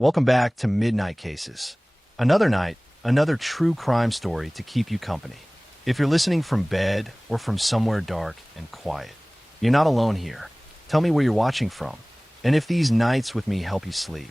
Welcome back to Midnight Cases. Another night, another true crime story to keep you company. If you're listening from bed or from somewhere dark and quiet, you're not alone here. Tell me where you're watching from. And if these nights with me help you sleep,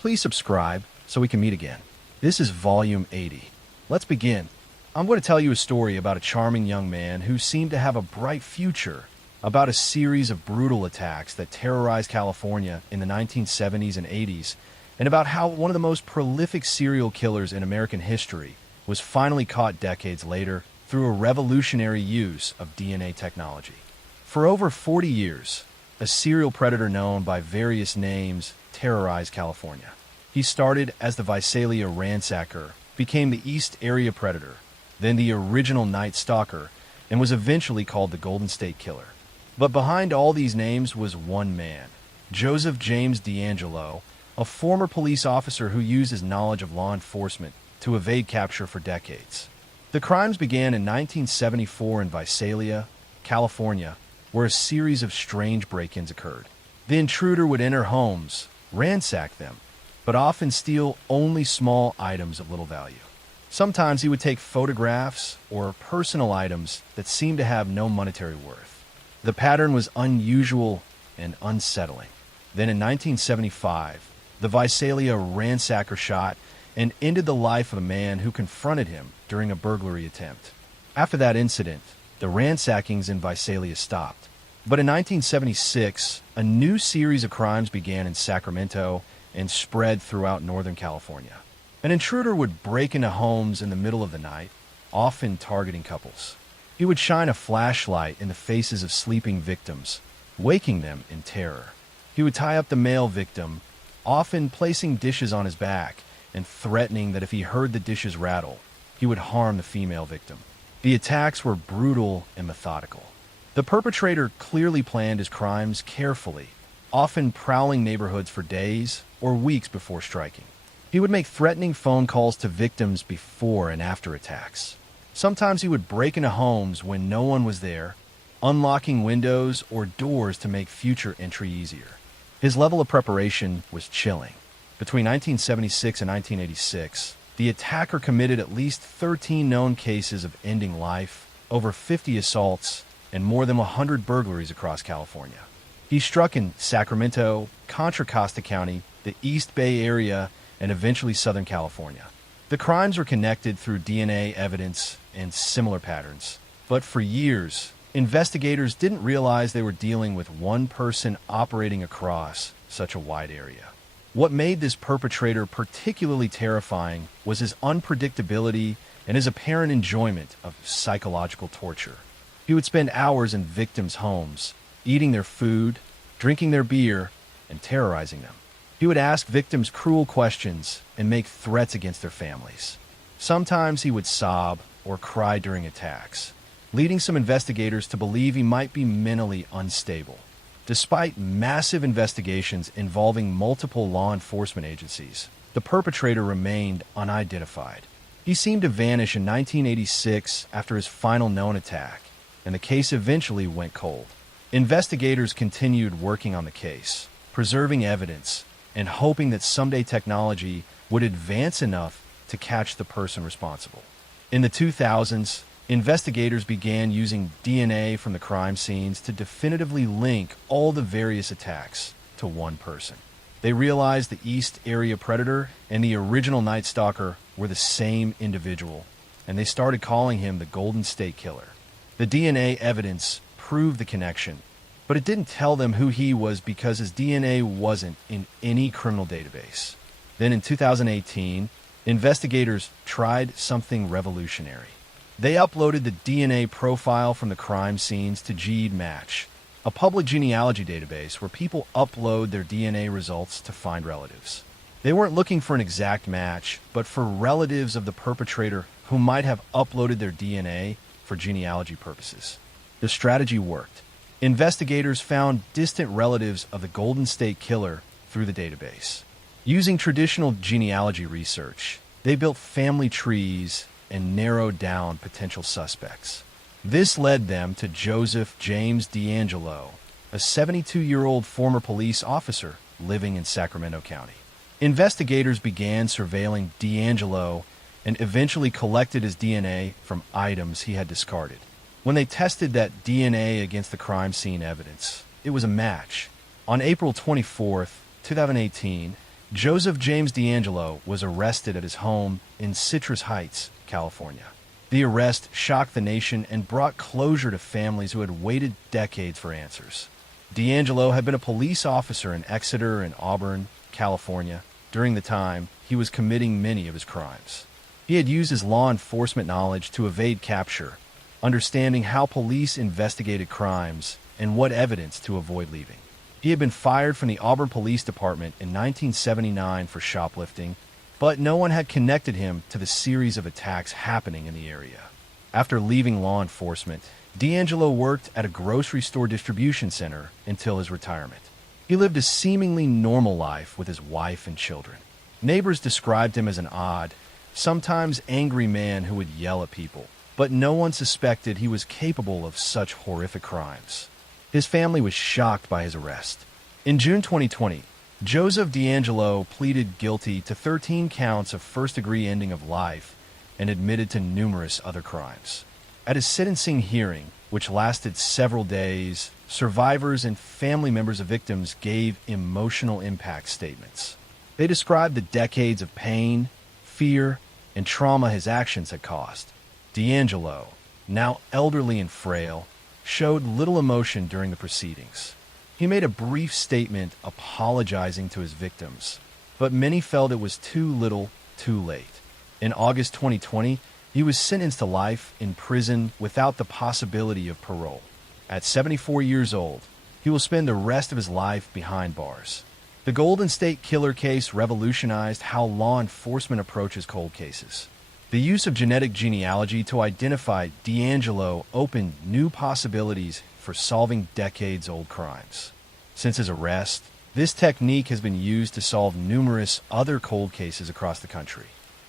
please subscribe so we can meet again. This is Volume 80. Let's begin. I'm going to tell you a story about a charming young man who seemed to have a bright future, about a series of brutal attacks that terrorized California in the 1970s and 80s, and about how one of the most prolific serial killers in American history was finally caught decades later through a revolutionary use of DNA technology. For over 40 years, a serial predator known by various names terrorized California. He started as the Visalia ransacker, became the East Area Predator, then the original Night Stalker, and was eventually called the Golden State Killer. But behind all these names was one man, Joseph James DeAngelo, a former police officer who used his knowledge of law enforcement to evade capture for decades. The crimes began in 1974 in Visalia, California, where a series of strange break-ins occurred. The intruder would enter homes, ransack them, but often steal only small items of little value. Sometimes he would take photographs or personal items that seemed to have no monetary worth. The pattern was unusual and unsettling. Then in 1975, the Visalia ransacker shot and ended the life of a man who confronted him during a burglary attempt. After that incident, the ransackings in Visalia stopped. But in 1976, a new series of crimes began in Sacramento and spread throughout Northern California. An intruder would break into homes in the middle of the night, often targeting couples. He would shine a flashlight in the faces of sleeping victims, waking them in terror. He would tie up the male victim, often placing dishes on his back and threatening that if he heard the dishes rattle, he would harm the female victim. The attacks were brutal and methodical. The perpetrator clearly planned his crimes carefully, often prowling neighborhoods for days or weeks before striking. He would make threatening phone calls to victims before and after attacks. Sometimes he would break into homes when no one was there, unlocking windows or doors to make future entry easier. His level of preparation was chilling. Between 1976 and 1986, the attacker committed at least 13 known cases of ending life, over 50 assaults, and more than 100 burglaries across California. He struck in Sacramento, Contra Costa County, the East Bay Area, and eventually Southern California. The crimes were connected through DNA evidence and similar patterns. But for years, investigators didn't realize they were dealing with one person operating across such a wide area. What made this perpetrator particularly terrifying was his unpredictability and his apparent enjoyment of psychological torture. He would spend hours in victims' homes, eating their food, drinking their beer, and terrorizing them. He would ask victims cruel questions and make threats against their families. Sometimes he would sob or cry during attacks, leading some investigators to believe he might be mentally unstable. Despite massive investigations involving multiple law enforcement agencies, the perpetrator remained unidentified. He seemed to vanish in 1986 after his final known attack, and the case eventually went cold. Investigators continued working on the case, preserving evidence, and hoping that someday technology would advance enough to catch the person responsible. In the 2000s, investigators began using DNA from the crime scenes to definitively link all the various attacks to one person. They realized the East Area Predator and the original Night Stalker were the same individual, and they started calling him the Golden State Killer. The DNA evidence proved the connection, but it didn't tell them who he was because his DNA wasn't in any criminal database. Then in 2018, investigators tried something revolutionary. They uploaded the DNA profile from the crime scenes to GEDmatch, a public genealogy database where people upload their DNA results to find relatives. They weren't looking for an exact match, but for relatives of the perpetrator who might have uploaded their DNA for genealogy purposes. The strategy worked. Investigators found distant relatives of the Golden State Killer through the database. Using traditional genealogy research, they built family trees and narrowed down potential suspects. This led them to Joseph James DeAngelo, a 72-year-old former police officer living in Sacramento County. Investigators began surveilling D'Angelo and eventually collected his DNA from items he had discarded. When they tested that DNA against the crime scene evidence, it was a match. On April 24th, 2018, Joseph James D'Angelo was arrested at his home in Citrus Heights, California. The arrest shocked the nation and brought closure to families who had waited decades for answers. D'Angelo had been a police officer in Exeter and Auburn, California, during the time he was committing many of his crimes. He had used his law enforcement knowledge to evade capture, understanding how police investigated crimes and what evidence to avoid leaving. He had been fired from the Auburn Police Department in 1979 for shoplifting, but no one had connected him to the series of attacks happening in the area. After leaving law enforcement, D'Angelo worked at a grocery store distribution center until his retirement. He lived a seemingly normal life with his wife and children. Neighbors described him as an odd, sometimes angry man who would yell at people, but no one suspected he was capable of such horrific crimes. His family was shocked by his arrest. In June 2020, Joseph D'Angelo pleaded guilty to 13 counts of first-degree ending of life and admitted to numerous other crimes. At his sentencing hearing, which lasted several days, survivors and family members of victims gave emotional impact statements. They described the decades of pain, fear, and trauma his actions had caused. D'Angelo, now elderly and frail, showed little emotion during the proceedings. He made a brief statement apologizing to his victims, but many felt it was too little, too late. In August 2020, he was sentenced to life in prison without the possibility of parole. At 74 years old, he will spend the rest of his life behind bars. The Golden State Killer case revolutionized how law enforcement approaches cold cases. The use of genetic genealogy to identify D'Angelo opened new possibilities for solving decades-old crimes. Since his arrest, this technique has been used to solve numerous other cold cases across the country.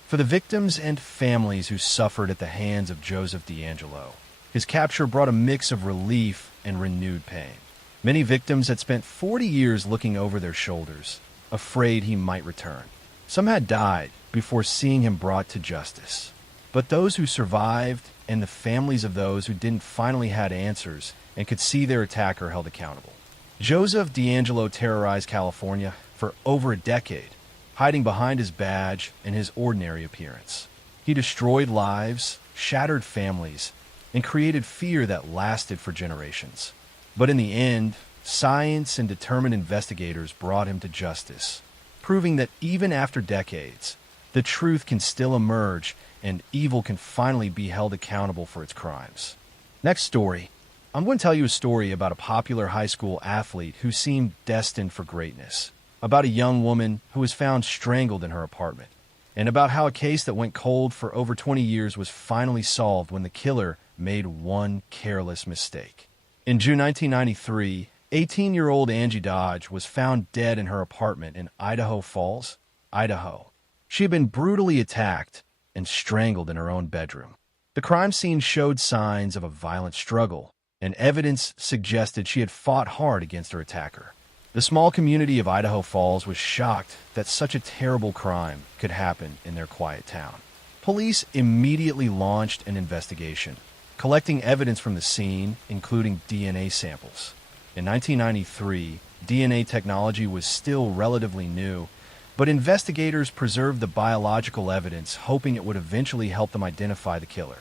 For the victims and families who suffered at the hands of Joseph D'Angelo, his capture brought a mix of relief and renewed pain. Many victims had spent 40 years looking over their shoulders, afraid he might return. Some had died before seeing him brought to justice. But those who survived and the families of those who didn't finally had answers and could see their attacker held accountable. Joseph D'Angelo terrorized California for over a decade, hiding behind his badge and his ordinary appearance. He destroyed lives, shattered families, and created fear that lasted for generations. But in the end, science and determined investigators brought him to justice, proving that even after decades, the truth can still emerge and evil can finally be held accountable for its crimes. Next story. I'm going to tell you a story about a popular high school athlete who seemed destined for greatness, about a young woman who was found strangled in her apartment, and about how a case that went cold for over 20 years was finally solved when the killer made one careless mistake. In June 1993, 18-year-old Angie Dodge was found dead in her apartment in Idaho Falls, Idaho. She had been brutally attacked and strangled in her own bedroom. The crime scene showed signs of a violent struggle, and evidence suggested she had fought hard against her attacker. The small community of Idaho Falls was shocked that such a terrible crime could happen in their quiet town. Police immediately launched an investigation, collecting evidence from the scene, including DNA samples. In 1993, DNA technology was still relatively new, but investigators preserved the biological evidence, hoping it would eventually help them identify the killer.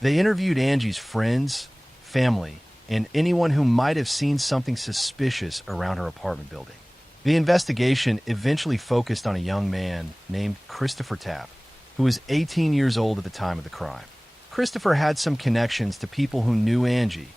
They interviewed Angie's friends, family, and anyone who might have seen something suspicious around her apartment building. The investigation eventually focused on a young man named Christopher Tapp, who was 18 years old at the time of the crime. Christopher had some connections to people who knew Angie,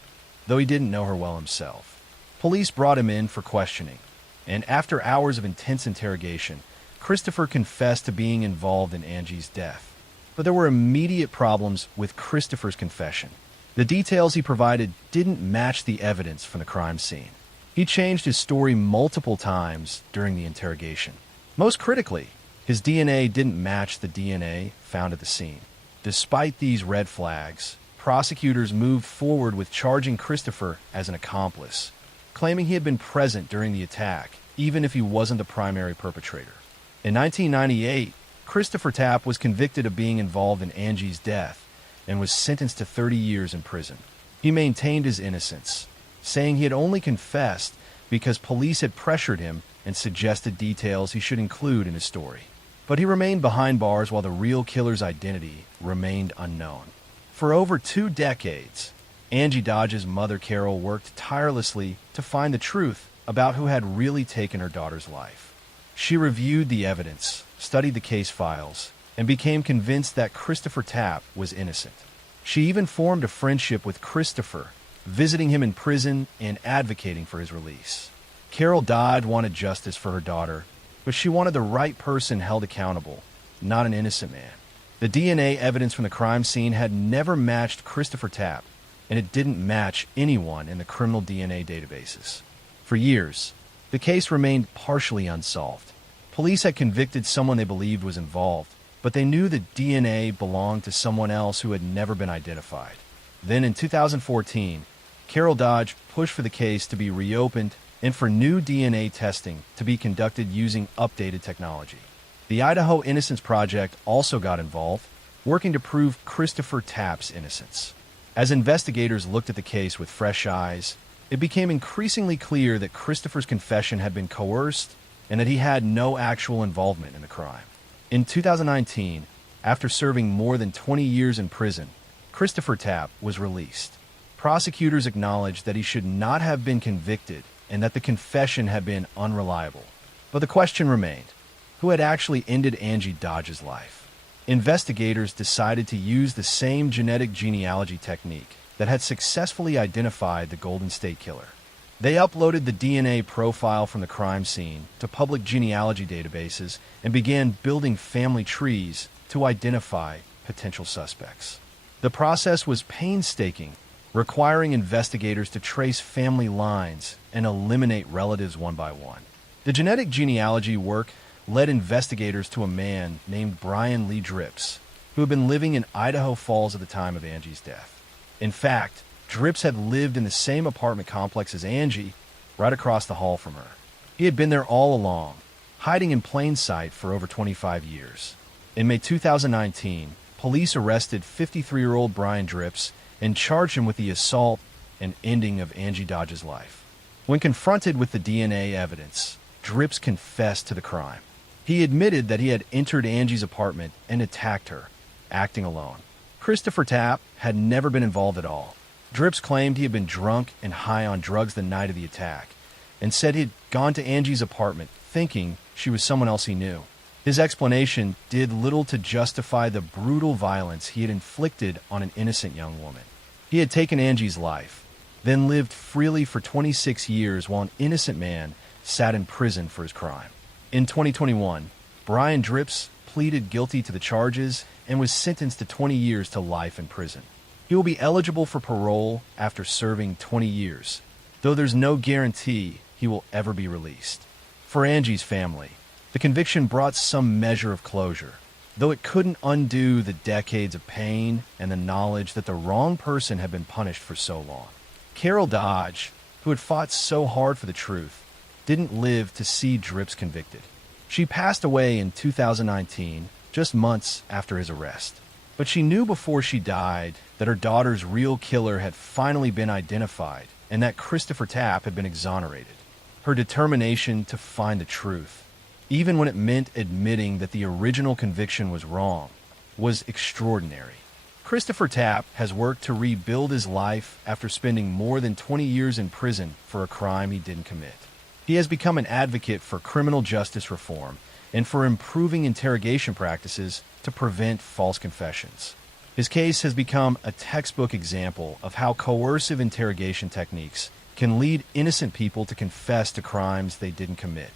though he didn't know her well himself. Police brought him in for questioning, and after hours of intense interrogation, Christopher confessed to being involved in Angie's death. But there were immediate problems with Christopher's confession. The details he provided didn't match the evidence from the crime scene. He changed his story multiple times during the interrogation. Most critically, his DNA didn't match the DNA found at the scene. Despite these red flags, prosecutors moved forward with charging Christopher as an accomplice, claiming he had been present during the attack, even if he wasn't the primary perpetrator. In 1998, Christopher Tapp was convicted of being involved in Angie's death and was sentenced to 30 years in prison. He maintained his innocence, saying he had only confessed because police had pressured him and suggested details he should include in his story. But he remained behind bars while the real killer's identity remained unknown. For over 2 decades, Angie Dodge's mother Carol worked tirelessly to find the truth about who had really taken her daughter's life. She reviewed the evidence, studied the case files, and became convinced that Christopher Tapp was innocent. She even formed a friendship with Christopher, visiting him in prison and advocating for his release. Carol Dodge wanted justice for her daughter, but she wanted the right person held accountable, not an innocent man. The DNA evidence from the crime scene had never matched Christopher Tapp, and it didn't match anyone in the criminal DNA databases. For years, the case remained partially unsolved. Police had convicted someone they believed was involved, but they knew the DNA belonged to someone else who had never been identified. Then in 2014, Carol Dodge pushed for the case to be reopened and for new DNA testing to be conducted using updated technology. The Idaho Innocence Project also got involved, working to prove Christopher Tapp's innocence. As investigators looked at the case with fresh eyes, it became increasingly clear that Christopher's confession had been coerced and that he had no actual involvement in the crime. In 2019, after serving more than 20 years in prison, Christopher Tapp was released. Prosecutors acknowledged that he should not have been convicted and that the confession had been unreliable. But the question remained, who had actually ended Angie Dodge's life? Investigators decided to use the same genetic genealogy technique that had successfully identified the Golden State Killer. They uploaded the DNA profile from the crime scene to public genealogy databases and began building family trees to identify potential suspects. The process was painstaking, requiring investigators to trace family lines and eliminate relatives one by one. The genetic genealogy work led investigators to a man named Brian Lee Drips, who had been living in Idaho Falls at the time of Angie's death. In fact, Drips had lived in the same apartment complex as Angie, right across the hall from her. He had been there all along, hiding in plain sight for over 25 years. In May 2019, police arrested 53-year-old Brian Drips and charged him with the assault and ending of Angie Dodge's life. When confronted with the DNA evidence, Drips confessed to the crime. He admitted that he had entered Angie's apartment and attacked her, acting alone. Christopher Tapp had never been involved at all. Drips claimed he had been drunk and high on drugs the night of the attack, and said he had gone to Angie's apartment thinking she was someone else he knew. His explanation did little to justify the brutal violence he had inflicted on an innocent young woman. He had taken Angie's life, then lived freely for 26 years while an innocent man sat in prison for his crime. In 2021, Brian Drips pleaded guilty to the charges and was sentenced to 20 years to life in prison. He will be eligible for parole after serving 20 years, though there's no guarantee he will ever be released. For Angie's family, the conviction brought some measure of closure, though it couldn't undo the decades of pain and the knowledge that the wrong person had been punished for so long. Carol Dodge, who had fought so hard for the truth, didn't live to see Drips convicted. She passed away in 2019, just months after his arrest. But she knew before she died that her daughter's real killer had finally been identified and that Christopher Tapp had been exonerated. Her determination to find the truth, even when it meant admitting that the original conviction was wrong, was extraordinary. Christopher Tapp has worked to rebuild his life after spending more than 20 years in prison for a crime he didn't commit. He has become an advocate for criminal justice reform and for improving interrogation practices to prevent false confessions. His case has become a textbook example of how coercive interrogation techniques can lead innocent people to confess to crimes they didn't commit.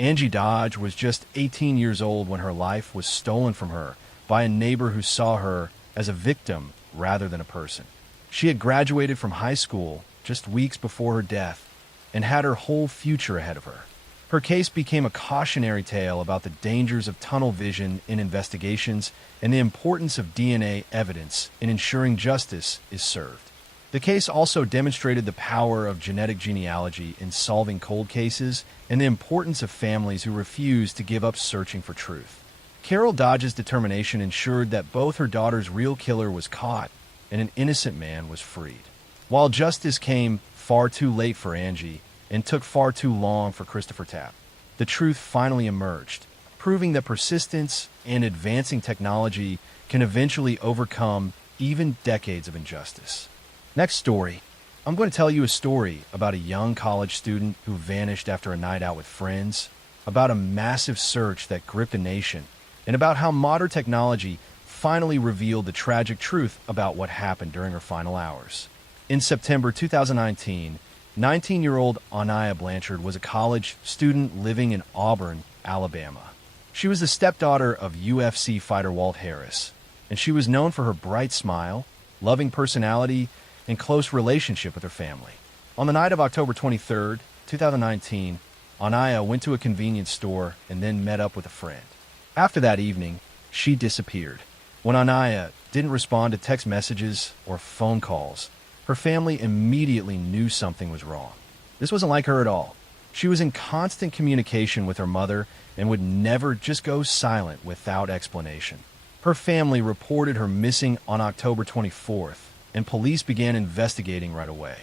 Angie Dodge was just 18 years old when her life was stolen from her by a neighbor who saw her as a victim rather than a person. She had graduated from high school just weeks before her death and had her whole future ahead of her. Her case became a cautionary tale about the dangers of tunnel vision in investigations and the importance of DNA evidence in ensuring justice is served. The case also demonstrated the power of genetic genealogy in solving cold cases and the importance of families who refuse to give up searching for truth. Carol Dodge's determination ensured that both her daughter's real killer was caught and an innocent man was freed. While justice came far too late for Angie and took far too long for Christopher Tapp, the truth finally emerged, proving that persistence and advancing technology can eventually overcome even decades of injustice. Next story. I'm going to tell you a story about a young college student who vanished after a night out with friends, about a massive search that gripped a nation, and about how modern technology finally revealed the tragic truth about what happened during her final hours. In September 2019, 19-year-old Anaya Blanchard was a college student living in Auburn, Alabama. She was the stepdaughter of UFC fighter Walt Harris, and she was known for her bright smile, loving personality, and close relationship with her family. On the night of October 23, 2019, Anaya went to a convenience store and then met up with a friend. After that evening, she disappeared. When Anaya didn't respond to text messages or phone calls, her family immediately knew something was wrong. This wasn't like her at all. She was in constant communication with her mother and would never just go silent without explanation. Her family reported her missing on October 24th, and police began investigating right away.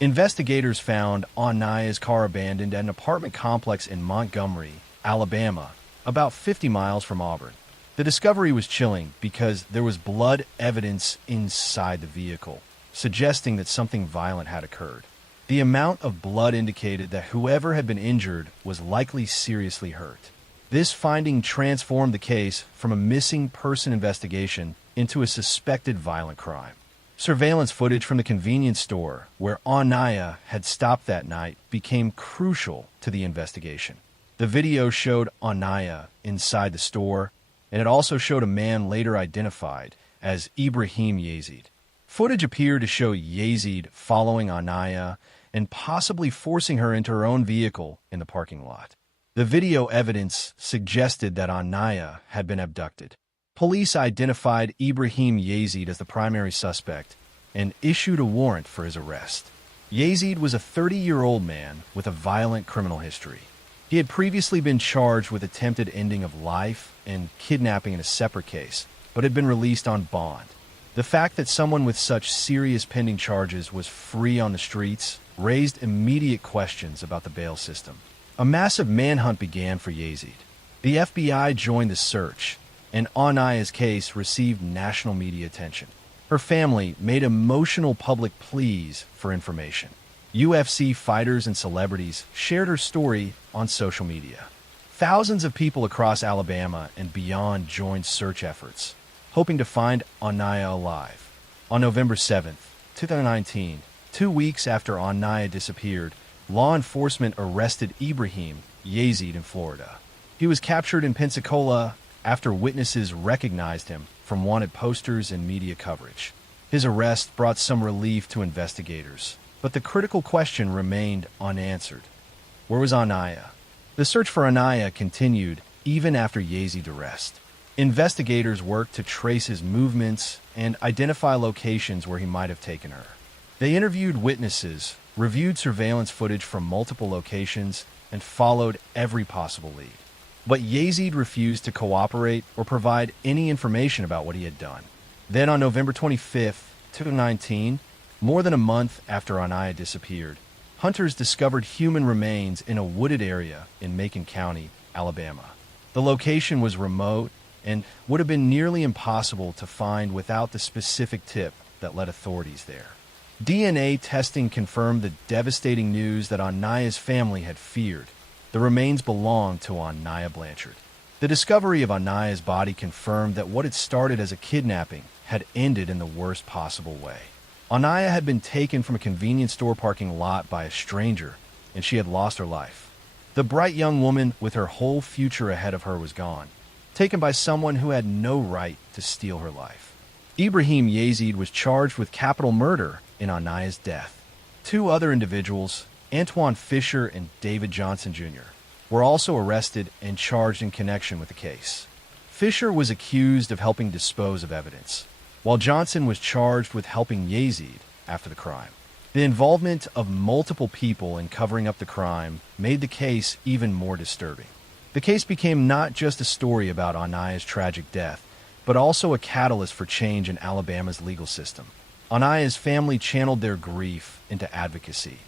Investigators found Anaya's car abandoned at an apartment complex in Montgomery, Alabama, about 50 miles from Auburn. The discovery was chilling because there was blood evidence inside the vehicle, suggesting that something violent had occurred. The amount of blood indicated that whoever had been injured was likely seriously hurt. This finding transformed the case from a missing person investigation into a suspected violent crime. Surveillance footage from the convenience store where Anaya had stopped that night became crucial to the investigation. The video showed Anaya inside the store, and it also showed a man later identified as Ibrahim Yazid. Footage appeared to show Yazid following Anaya and possibly forcing her into her own vehicle in the parking lot. The video evidence suggested that Anaya had been abducted. Police identified Ibrahim Yazid as the primary suspect and issued a warrant for his arrest. Yazid was a 30-year-old man with a violent criminal history. He had previously been charged with attempted ending of life and kidnapping in a separate case, but had been released on bond. The fact that someone with such serious pending charges was free on the streets raised immediate questions about the bail system. A massive manhunt began for Yazid. The FBI joined the search, and Anaya's case received national media attention. Her family made emotional public pleas for information. UFC fighters and celebrities shared her story on social media. Thousands of people across Alabama and beyond joined search efforts, hoping to find Anaya alive. On November 7, 2019, 2 weeks after Anaya disappeared, law enforcement arrested Ibrahim Yazid in Florida. He was captured in Pensacola after witnesses recognized him from wanted posters and media coverage. His arrest brought some relief to investigators, but the critical question remained unanswered. Where was Anaya? The search for Anaya continued even after Yazid's arrest. Investigators worked to trace his movements and identify locations where he might have taken her. They interviewed witnesses, reviewed surveillance footage from multiple locations, and followed every possible lead. But Yazid refused to cooperate or provide any information about what he had done. Then on November 25, 2019, more than a month after Anaya disappeared, hunters discovered human remains in a wooded area in Macon County, Alabama. The location was remote and would have been nearly impossible to find without the specific tip that led authorities there. DNA testing confirmed the devastating news that Anaya's family had feared. The remains belonged to Anaya Blanchard. The discovery of Anaya's body confirmed that what had started as a kidnapping had ended in the worst possible way. Anaya had been taken from a convenience store parking lot by a stranger, and she had lost her life. The bright young woman with her whole future ahead of her was gone, taken by someone who had no right to steal her life. Ibrahim Yazid was charged with capital murder in Anaya's death. Two other individuals, Antoine Fisher and David Johnson Jr., were also arrested and charged in connection with the case. Fisher was accused of helping dispose of evidence, while Johnson was charged with helping Yazid after the crime. The involvement of multiple people in covering up the crime made the case even more disturbing. The case became not just a story about Anaya's tragic death, but also a catalyst for change in Alabama's legal system. Anaya's family channeled their grief into advocacy,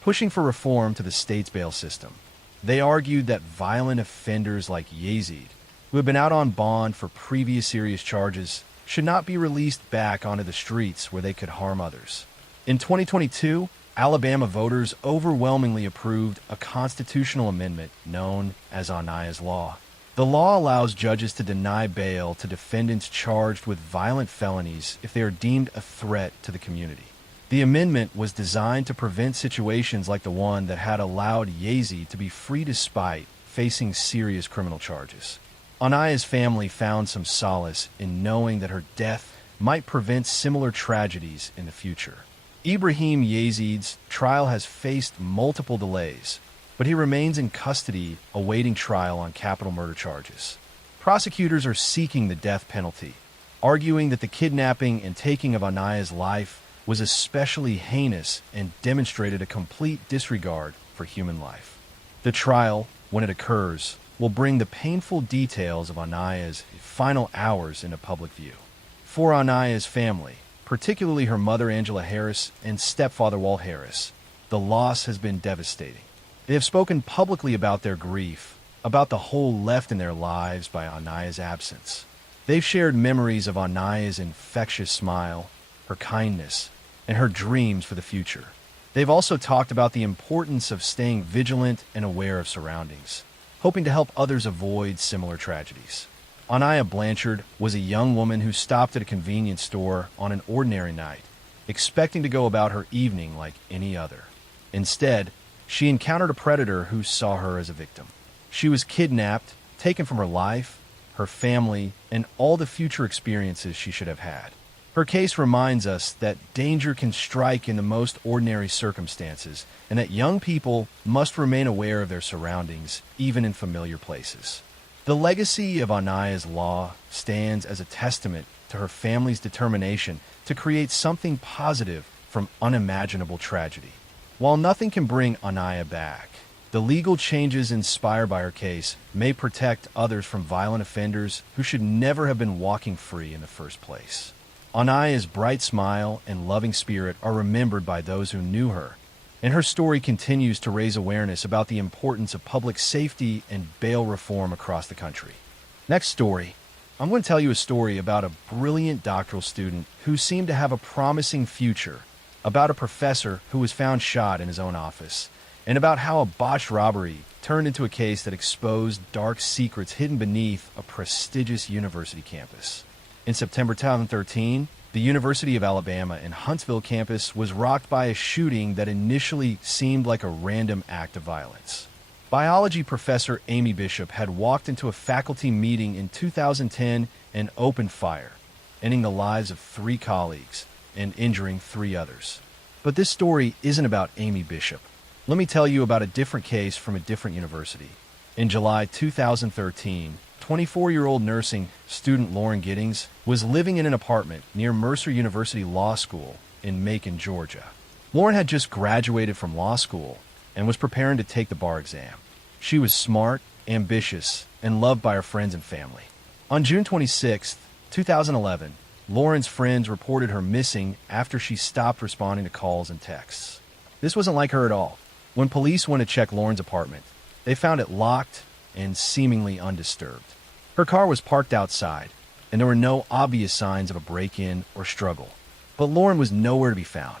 pushing for reform to the state's bail system. They argued that violent offenders like Yazid, who had been out on bond for previous serious charges, should not be released back onto the streets where they could harm others. In 2022, Alabama voters overwhelmingly approved a constitutional amendment known as Anaya's Law. The law allows judges to deny bail to defendants charged with violent felonies if they are deemed a threat to the community. The amendment was designed to prevent situations like the one that had allowed Yazid to be free despite facing serious criminal charges. Anaya's family found some solace in knowing that her death might prevent similar tragedies in the future. Ibrahim Yazid's trial has faced multiple delays, but he remains in custody awaiting trial on capital murder charges. Prosecutors are seeking the death penalty, arguing that the kidnapping and taking of Anaya's life was especially heinous and demonstrated a complete disregard for human life. The trial, when it occurs, will bring the painful details of Anaya's final hours into public view. For Anaya's family, particularly her mother Angela Harris and stepfather Walt Harris, the loss has been devastating. They have spoken publicly about their grief, about the hole left in their lives by Anaya's absence. They've shared memories of Anaya's infectious smile, her kindness, and her dreams for the future. They've also talked about the importance of staying vigilant and aware of surroundings, hoping to help others avoid similar tragedies. Anaya Blanchard was a young woman who stopped at a convenience store on an ordinary night, expecting to go about her evening like any other. Instead, she encountered a predator who saw her as a victim. She was kidnapped, taken from her life, her family, and all the future experiences she should have had. Her case reminds us that danger can strike in the most ordinary circumstances, and that young people must remain aware of their surroundings, even in familiar places. The legacy of Anaya's Law stands as a testament to her family's determination to create something positive from unimaginable tragedy. While nothing can bring Anaya back, the legal changes inspired by her case may protect others from violent offenders who should never have been walking free in the first place. Anaya's bright smile and loving spirit are remembered by those who knew her, and her story continues to raise awareness about the importance of public safety and bail reform across the country. Next story, I'm going to tell you a story about a brilliant doctoral student who seemed to have a promising future, about a professor who was found shot in his own office, and about how a botched robbery turned into a case that exposed dark secrets hidden beneath a prestigious university campus. In September 2013, the University of Alabama in Huntsville campus was rocked by a shooting that initially seemed like a random act of violence. Biology professor Amy Bishop had walked into a faculty meeting in 2010 and opened fire, ending the lives of 3 colleagues and injuring 3 others. But this story isn't about Amy Bishop. Let me tell you about a different case from a different university. In July 2013, 24-year-old nursing student Lauren Giddings was living in an apartment near Mercer University Law School in Macon, Georgia. Lauren had just graduated from law school and was preparing to take the bar exam. She was smart, ambitious, and loved by her friends and family. On June 26, 2011, Lauren's friends reported her missing after she stopped responding to calls and texts. This wasn't like her at all. When police went to check Lauren's apartment, they found it locked and seemingly undisturbed. Her car was parked outside, and there were no obvious signs of a break-in or struggle. But Lauren was nowhere to be found.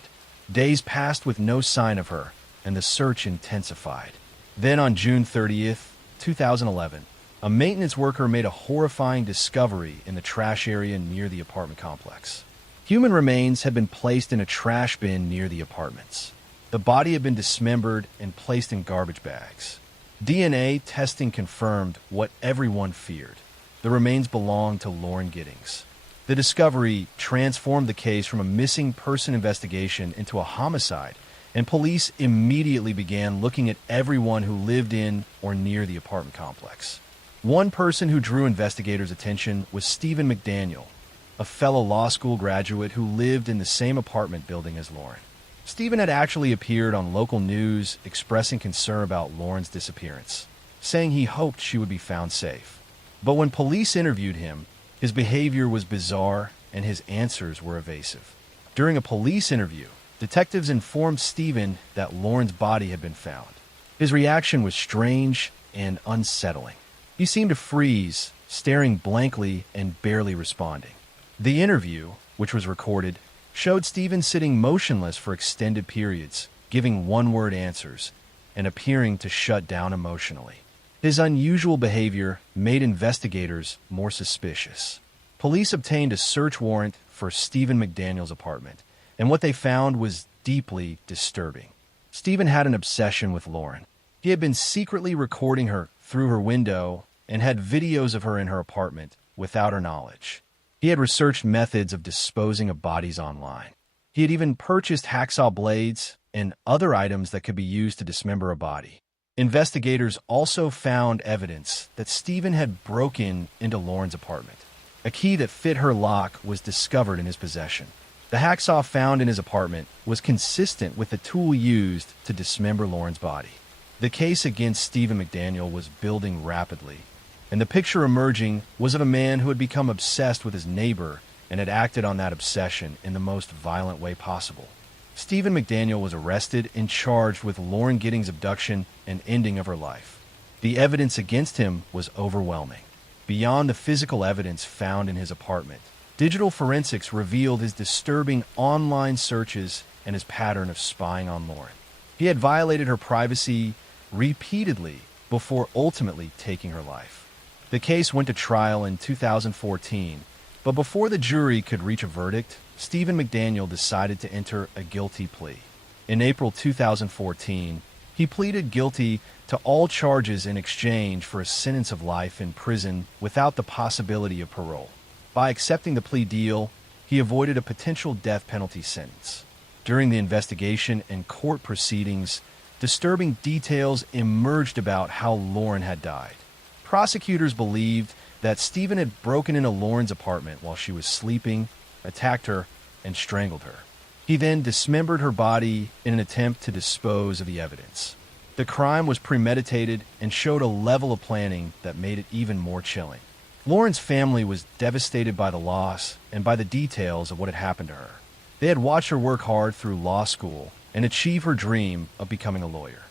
Days passed with no sign of her, and the search intensified. Then on June 30th, 2011, a maintenance worker made a horrifying discovery in the trash area near the apartment complex. Human remains had been placed in a trash bin near the apartments. The body had been dismembered and placed in garbage bags. DNA testing confirmed what everyone feared. The remains belonged to Lauren Giddings. The discovery transformed the case from a missing person investigation into a homicide, and police immediately began looking at everyone who lived in or near the apartment complex. One person who drew investigators' attention was Stephen McDaniel, a fellow law school graduate who lived in the same apartment building as Lauren. Stephen had actually appeared on local news expressing concern about Lauren's disappearance, saying he hoped she would be found safe. But when police interviewed him, his behavior was bizarre and his answers were evasive. During a police interview, detectives informed Stephen that Lauren's body had been found. His reaction was strange and unsettling. He seemed to freeze, staring blankly and barely responding. The interview, which was recorded, showed Stephen sitting motionless for extended periods, giving one-word answers, and appearing to shut down emotionally. His unusual behavior made investigators more suspicious. Police obtained a search warrant for Stephen McDaniel's apartment, and what they found was deeply disturbing. Stephen had an obsession with Lauren. He had been secretly recording her through her window and had videos of her in her apartment without her knowledge. He had researched methods of disposing of bodies online. He had even purchased hacksaw blades and other items that could be used to dismember a body. Investigators also found evidence that Stephen had broken into Lauren's apartment. A key that fit her lock was discovered in his possession. The hacksaw found in his apartment was consistent with the tool used to dismember Lauren's body. The case against Stephen McDaniel was building rapidly, and the picture emerging was of a man who had become obsessed with his neighbor and had acted on that obsession in the most violent way possible. Stephen McDaniel was arrested and charged with Lauren Giddings' abduction and ending of her life. The evidence against him was overwhelming. Beyond the physical evidence found in his apartment, digital forensics revealed his disturbing online searches and his pattern of spying on Lauren. He had violated her privacy repeatedly before ultimately taking her life. The case went to trial in 2014, but before the jury could reach a verdict, Stephen McDaniel decided to enter a guilty plea. In April 2014, he pleaded guilty to all charges in exchange for a sentence of life in prison without the possibility of parole. By accepting the plea deal, he avoided a potential death penalty sentence. During the investigation and court proceedings, disturbing details emerged about how Lauren had died. Prosecutors believed that Stephen had broken into Lauren's apartment while she was sleeping, attacked her, and strangled her. He then dismembered her body in an attempt to dispose of the evidence. The crime was premeditated and showed a level of planning that made it even more chilling. Lauren's family was devastated by the loss and by the details of what had happened to her. They had watched her work hard through law school and achieve her dream of becoming a lawyer.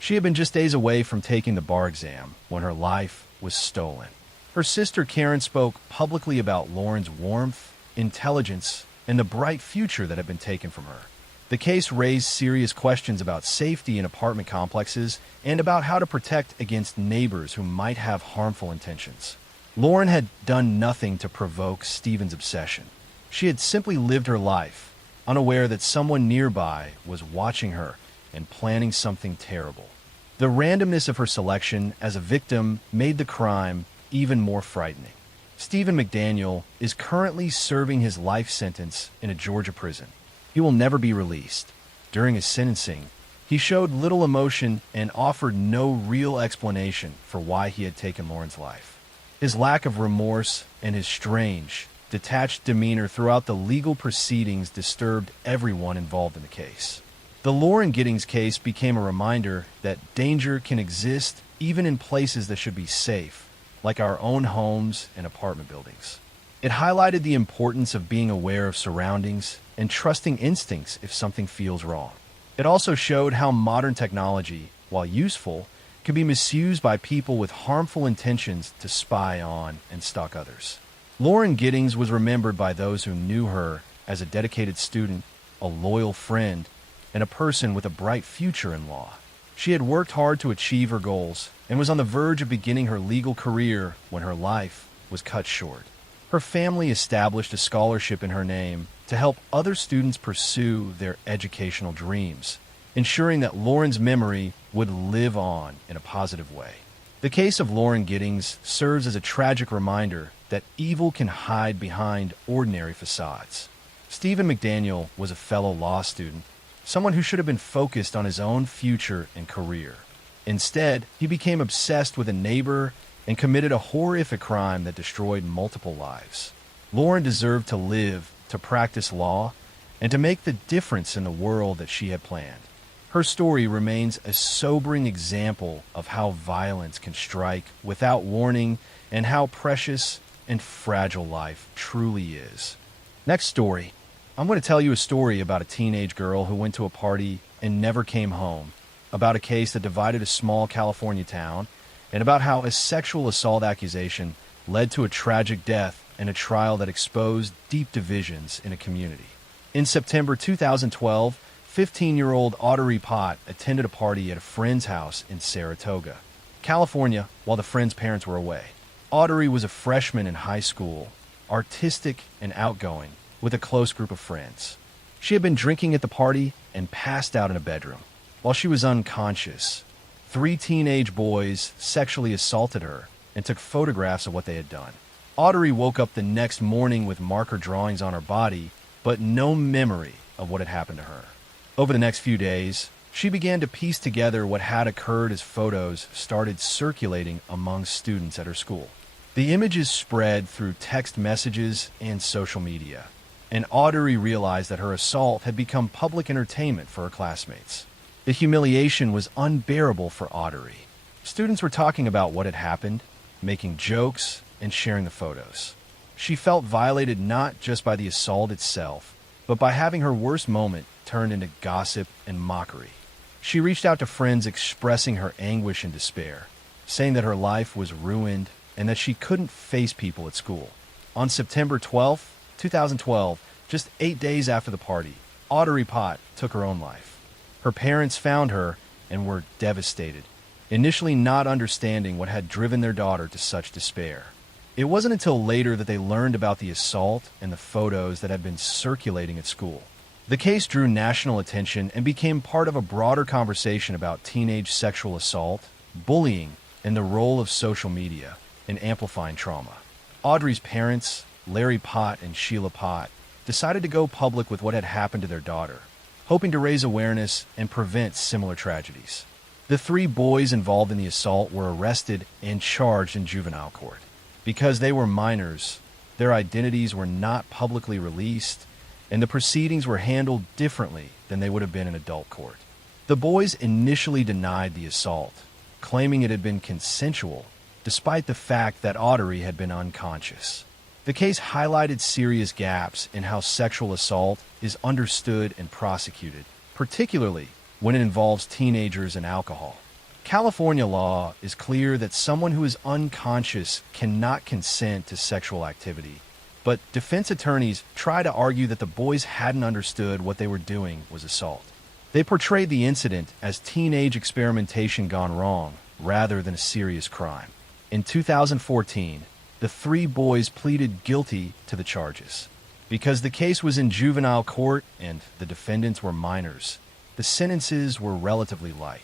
She had been just days away from taking the bar exam when her life was stolen. Her sister Karen spoke publicly about Lauren's warmth, intelligence, and the bright future that had been taken from her. The case raised serious questions about safety in apartment complexes and about how to protect against neighbors who might have harmful intentions. Lauren had done nothing to provoke Stephen's obsession. She had simply lived her life, unaware that someone nearby was watching her and planning something terrible. The randomness of her selection as a victim made the crime even more frightening. Stephen McDaniel is currently serving his life sentence in a Georgia prison. He will never be released. During his sentencing, he showed little emotion and offered no real explanation for why he had taken Lauren's life. His lack of remorse and his strange, detached demeanor throughout the legal proceedings disturbed everyone involved in the case. The Lauren Giddings case became a reminder that danger can exist even in places that should be safe, like our own homes and apartment buildings. It highlighted the importance of being aware of surroundings and trusting instincts if something feels wrong. It also showed how modern technology, while useful, can be misused by people with harmful intentions to spy on and stalk others. Lauren Giddings was remembered by those who knew her as a dedicated student, a loyal friend, and a person with a bright future in law. She had worked hard to achieve her goals and was on the verge of beginning her legal career when her life was cut short. Her family established a scholarship in her name to help other students pursue their educational dreams, ensuring that Lauren's memory would live on in a positive way. The case of Lauren Giddings serves as a tragic reminder that evil can hide behind ordinary facades. Stephen McDaniel was a fellow law student, someone who should have been focused on his own future and career. Instead, he became obsessed with a neighbor and committed a horrific crime that destroyed multiple lives. Lauren deserved to live, to practice law, and to make the difference in the world that she had planned. Her story remains a sobering example of how violence can strike without warning and how precious and fragile life truly is. Next story. I'm going to tell you a story about a teenage girl who went to a party and never came home, about a case that divided a small California town, and about how a sexual assault accusation led to a tragic death and a trial that exposed deep divisions in a community. In September 2012, 15-year-old Audrey Pott attended a party at a friend's house in Saratoga, California, while the friend's parents were away. Audrey was a freshman in high school, artistic and outgoing, with a close group of friends. She had been drinking at the party and passed out in a bedroom. While she was unconscious, 3 teenage boys sexually assaulted her and took photographs of what they had done. Audrey woke up the next morning with marker drawings on her body, but no memory of what had happened to her. Over the next few days, she began to piece together what had occurred as photos started circulating among students at her school. The images spread through text messages and social media, and Audrey realized that her assault had become public entertainment for her classmates. The humiliation was unbearable for Audrey. Students were talking about what had happened, making jokes, and sharing the photos. She felt violated not just by the assault itself, but by having her worst moment turned into gossip and mockery. She reached out to friends expressing her anguish and despair, saying that her life was ruined and that she couldn't face people at school. On September 12, 2012, just 8 days after the party, Audrey Pott took her own life. Her parents found her and were devastated, initially not understanding what had driven their daughter to such despair. It wasn't until later that they learned about the assault and the photos that had been circulating at school. The case drew national attention and became part of a broader conversation about teenage sexual assault, bullying, and the role of social media in amplifying trauma. Audrey's parents, Larry Pott and Sheila Pott, decided to go public with what had happened to their daughter, hoping to raise awareness and prevent similar tragedies. The 3 boys involved in the assault were arrested and charged in juvenile court. Because they were minors, their identities were not publicly released, and the proceedings were handled differently than they would have been in adult court. The boys initially denied the assault, claiming it had been consensual, despite the fact that Audrey had been unconscious. The case highlighted serious gaps in how sexual assault is understood and prosecuted, particularly when it involves teenagers and alcohol. California law is clear that someone who is unconscious cannot consent to sexual activity, but defense attorneys try to argue that the boys hadn't understood what they were doing was assault. They portrayed the incident as teenage experimentation gone wrong, rather than a serious crime. In 2014, the 3 boys pleaded guilty to the charges. Because the case was in juvenile court and the defendants were minors, the sentences were relatively light.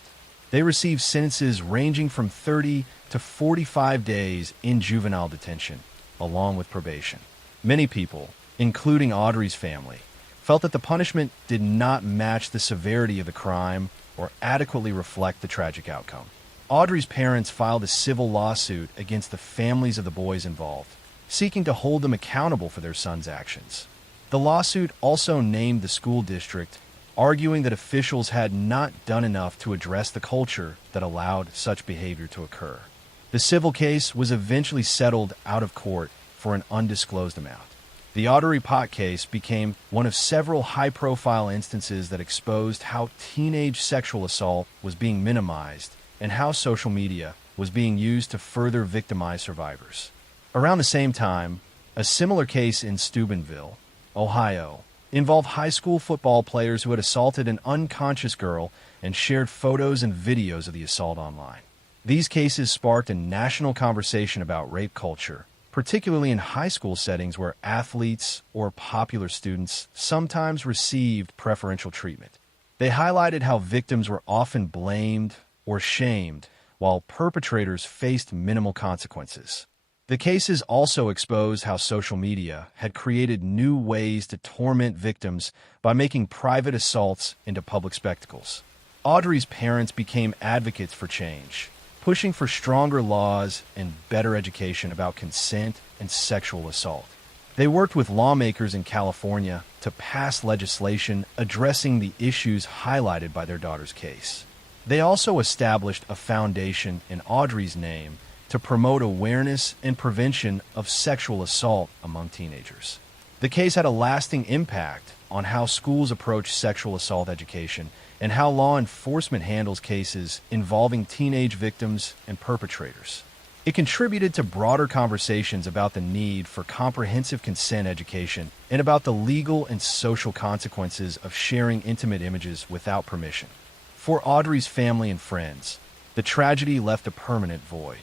They received sentences ranging from 30 to 45 days in juvenile detention, along with probation. Many people, including Audrey's family, felt that the punishment did not match the severity of the crime or adequately reflect the tragic outcome. Audrey's parents filed a civil lawsuit against the families of the boys involved, seeking to hold them accountable for their son's actions. The lawsuit also named the school district, arguing that officials had not done enough to address the culture that allowed such behavior to occur. The civil case was eventually settled out of court for an undisclosed amount. The Audrey Pott case became one of several high-profile instances that exposed how teenage sexual assault was being minimized and how social media was being used to further victimize survivors. Around the same time, a similar case in Steubenville, Ohio, involved high school football players who had assaulted an unconscious girl and shared photos and videos of the assault online. These cases sparked a national conversation about rape culture, particularly in high school settings where athletes or popular students sometimes received preferential treatment. They highlighted how victims were often blamed or shamed, while perpetrators faced minimal consequences. The cases also exposed how social media had created new ways to torment victims by making private assaults into public spectacles. Audrey's parents became advocates for change, pushing for stronger laws and better education about consent and sexual assault. They worked with lawmakers in California to pass legislation addressing the issues highlighted by their daughter's case. They also established a foundation in Audrey's name to promote awareness and prevention of sexual assault among teenagers. The case had a lasting impact on how schools approach sexual assault education and how law enforcement handles cases involving teenage victims and perpetrators. It contributed to broader conversations about the need for comprehensive consent education and about the legal and social consequences of sharing intimate images without permission. For Audrey's family and friends, the tragedy left a permanent void.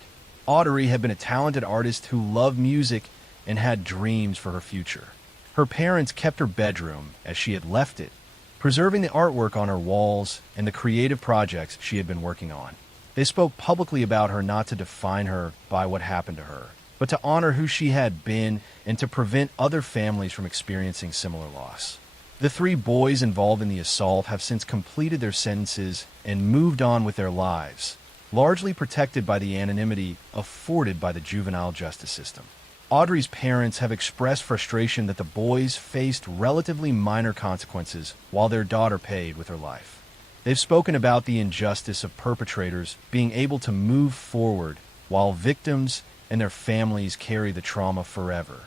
Audrey had been a talented artist who loved music and had dreams for her future. Her parents kept her bedroom as she had left it, preserving the artwork on her walls and the creative projects she had been working on. They spoke publicly about her not to define her by what happened to her, but to honor who she had been and to prevent other families from experiencing similar loss. The 3 boys involved in the assault have since completed their sentences and moved on with their lives, largely protected by the anonymity afforded by the juvenile justice system. Audrey's parents have expressed frustration that the boys faced relatively minor consequences while their daughter paid with her life. They've spoken about the injustice of perpetrators being able to move forward while victims and their families carry the trauma forever.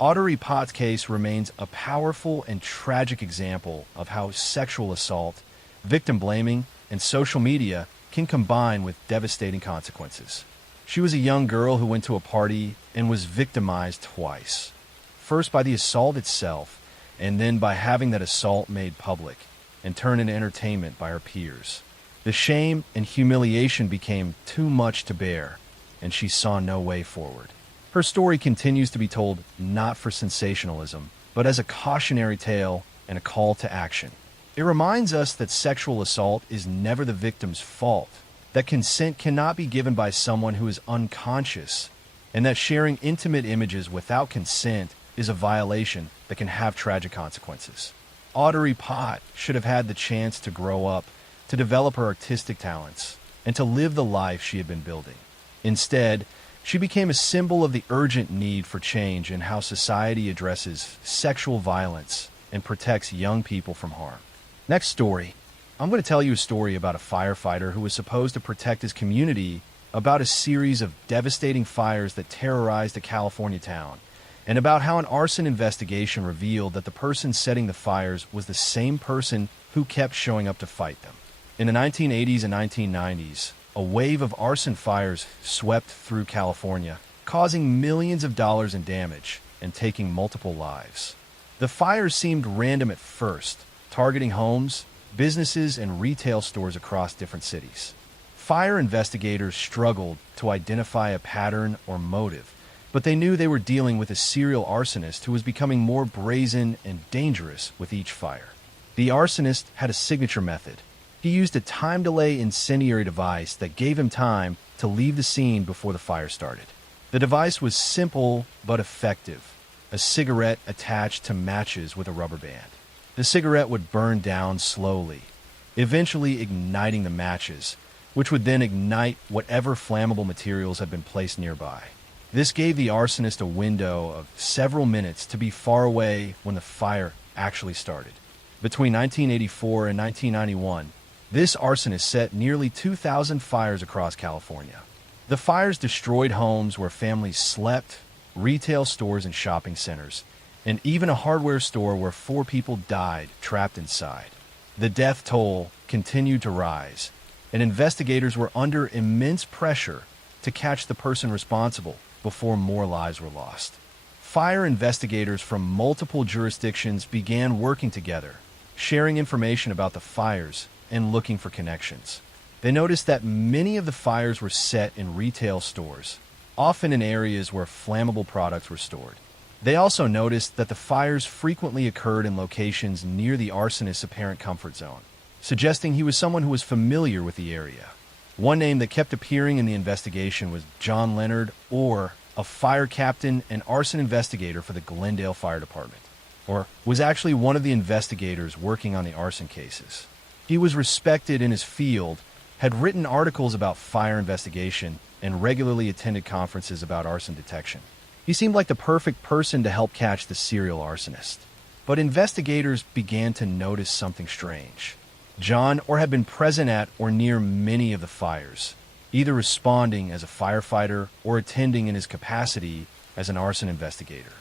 Audrey Potts' case remains a powerful and tragic example of how sexual assault, victim blaming, and social media can combine with devastating consequences. She was a young girl who went to a party and was victimized twice. First by the assault itself, and then by having that assault made public and turned into entertainment by her peers. The shame and humiliation became too much to bear, and she saw no way forward. Her story continues to be told not for sensationalism, but as a cautionary tale and a call to action. It reminds us that sexual assault is never the victim's fault, that consent cannot be given by someone who is unconscious, and that sharing intimate images without consent is a violation that can have tragic consequences. Audrey Pott should have had the chance to grow up, to develop her artistic talents, and to live the life she had been building. Instead, she became a symbol of the urgent need for change in how society addresses sexual violence and protects young people from harm. Next story. I'm going to tell you a story about a firefighter who was supposed to protect his community about a series of devastating fires that terrorized a California town, and about how an arson investigation revealed that the person setting the fires was the same person who kept showing up to fight them. In the 1980s and 1990s, a wave of arson fires swept through California, causing millions of dollars in damage and taking multiple lives. The fires seemed random at first, targeting homes, businesses, and retail stores across different cities. Fire investigators struggled to identify a pattern or motive, but they knew they were dealing with a serial arsonist who was becoming more brazen and dangerous with each fire. The arsonist had a signature method. He used a time delay incendiary device that gave him time to leave the scene before the fire started. The device was simple but effective, a cigarette attached to matches with a rubber band. The cigarette would burn down slowly, eventually igniting the matches, which would then ignite whatever flammable materials had been placed nearby. This gave the arsonist a window of several minutes to be far away when the fire actually started. Between 1984 and 1991, this arsonist set nearly 2,000 fires across California. The fires destroyed homes where families slept, retail stores and shopping centers, and even a hardware store where 4 people died trapped inside. The death toll continued to rise, and investigators were under immense pressure to catch the person responsible before more lives were lost. Fire investigators from multiple jurisdictions began working together, sharing information about the fires and looking for connections. They noticed that many of the fires were set in retail stores, often in areas where flammable products were stored. They also noticed that the fires frequently occurred in locations near the arsonist's apparent comfort zone, suggesting he was someone who was familiar with the area. One name that kept appearing in the investigation was John Leonard, or a fire captain and arson investigator for the Glendale Fire Department, or was actually one of the investigators working on the arson cases. He was respected in his field, had written articles about fire investigation, and regularly attended conferences about arson detection. He seemed like the perfect person to help catch the serial arsonist. But investigators began to notice something strange. John Orr had been present at or near many of the fires, either responding as a firefighter or attending in his capacity as an arson investigator.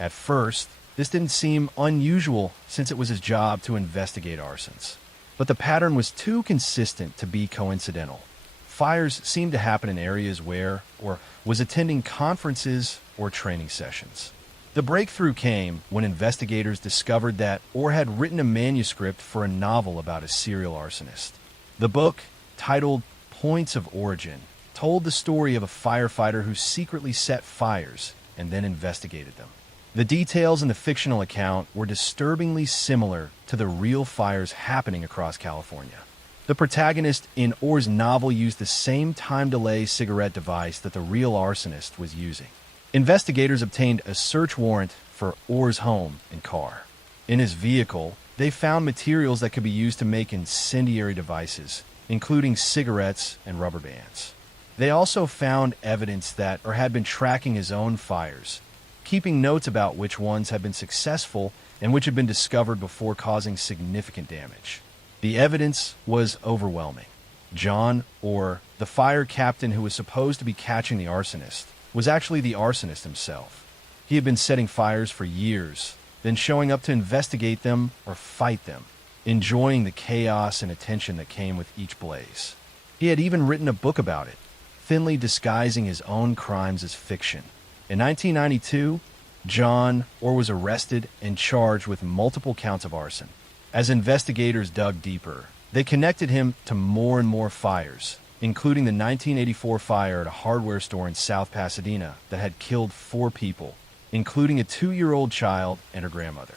At first, this didn't seem unusual since it was his job to investigate arsons. But the pattern was too consistent to be coincidental. Fires seemed to happen in areas where or was attending conferences or training sessions. The breakthrough came when investigators discovered that Orr had written a manuscript for a novel about a serial arsonist. The book, titled Points of Origin, told the story of a firefighter who secretly set fires and then investigated them. The details in the fictional account were disturbingly similar to the real fires happening across California. The protagonist in Orr's novel used the same time delay cigarette device that the real arsonist was using. Investigators obtained a search warrant for Orr's home and car. In his vehicle, they found materials that could be used to make incendiary devices, including cigarettes and rubber bands. They also found evidence that Orr had been tracking his own fires, keeping notes about which ones had been successful and which had been discovered before causing significant damage. The evidence was overwhelming. John Orr, the fire captain who was supposed to be catching the arsonist, was actually the arsonist himself. He had been setting fires for years, then showing up to investigate them or fight them, enjoying the chaos and attention that came with each blaze. He had even written a book about it, thinly disguising his own crimes as fiction. In 1992, John Orr was arrested and charged with multiple counts of arson. As investigators dug deeper, they connected him to more and more fires, including the 1984 fire at a hardware store in South Pasadena that had killed 4 people, including a 2-year-old child and her grandmother.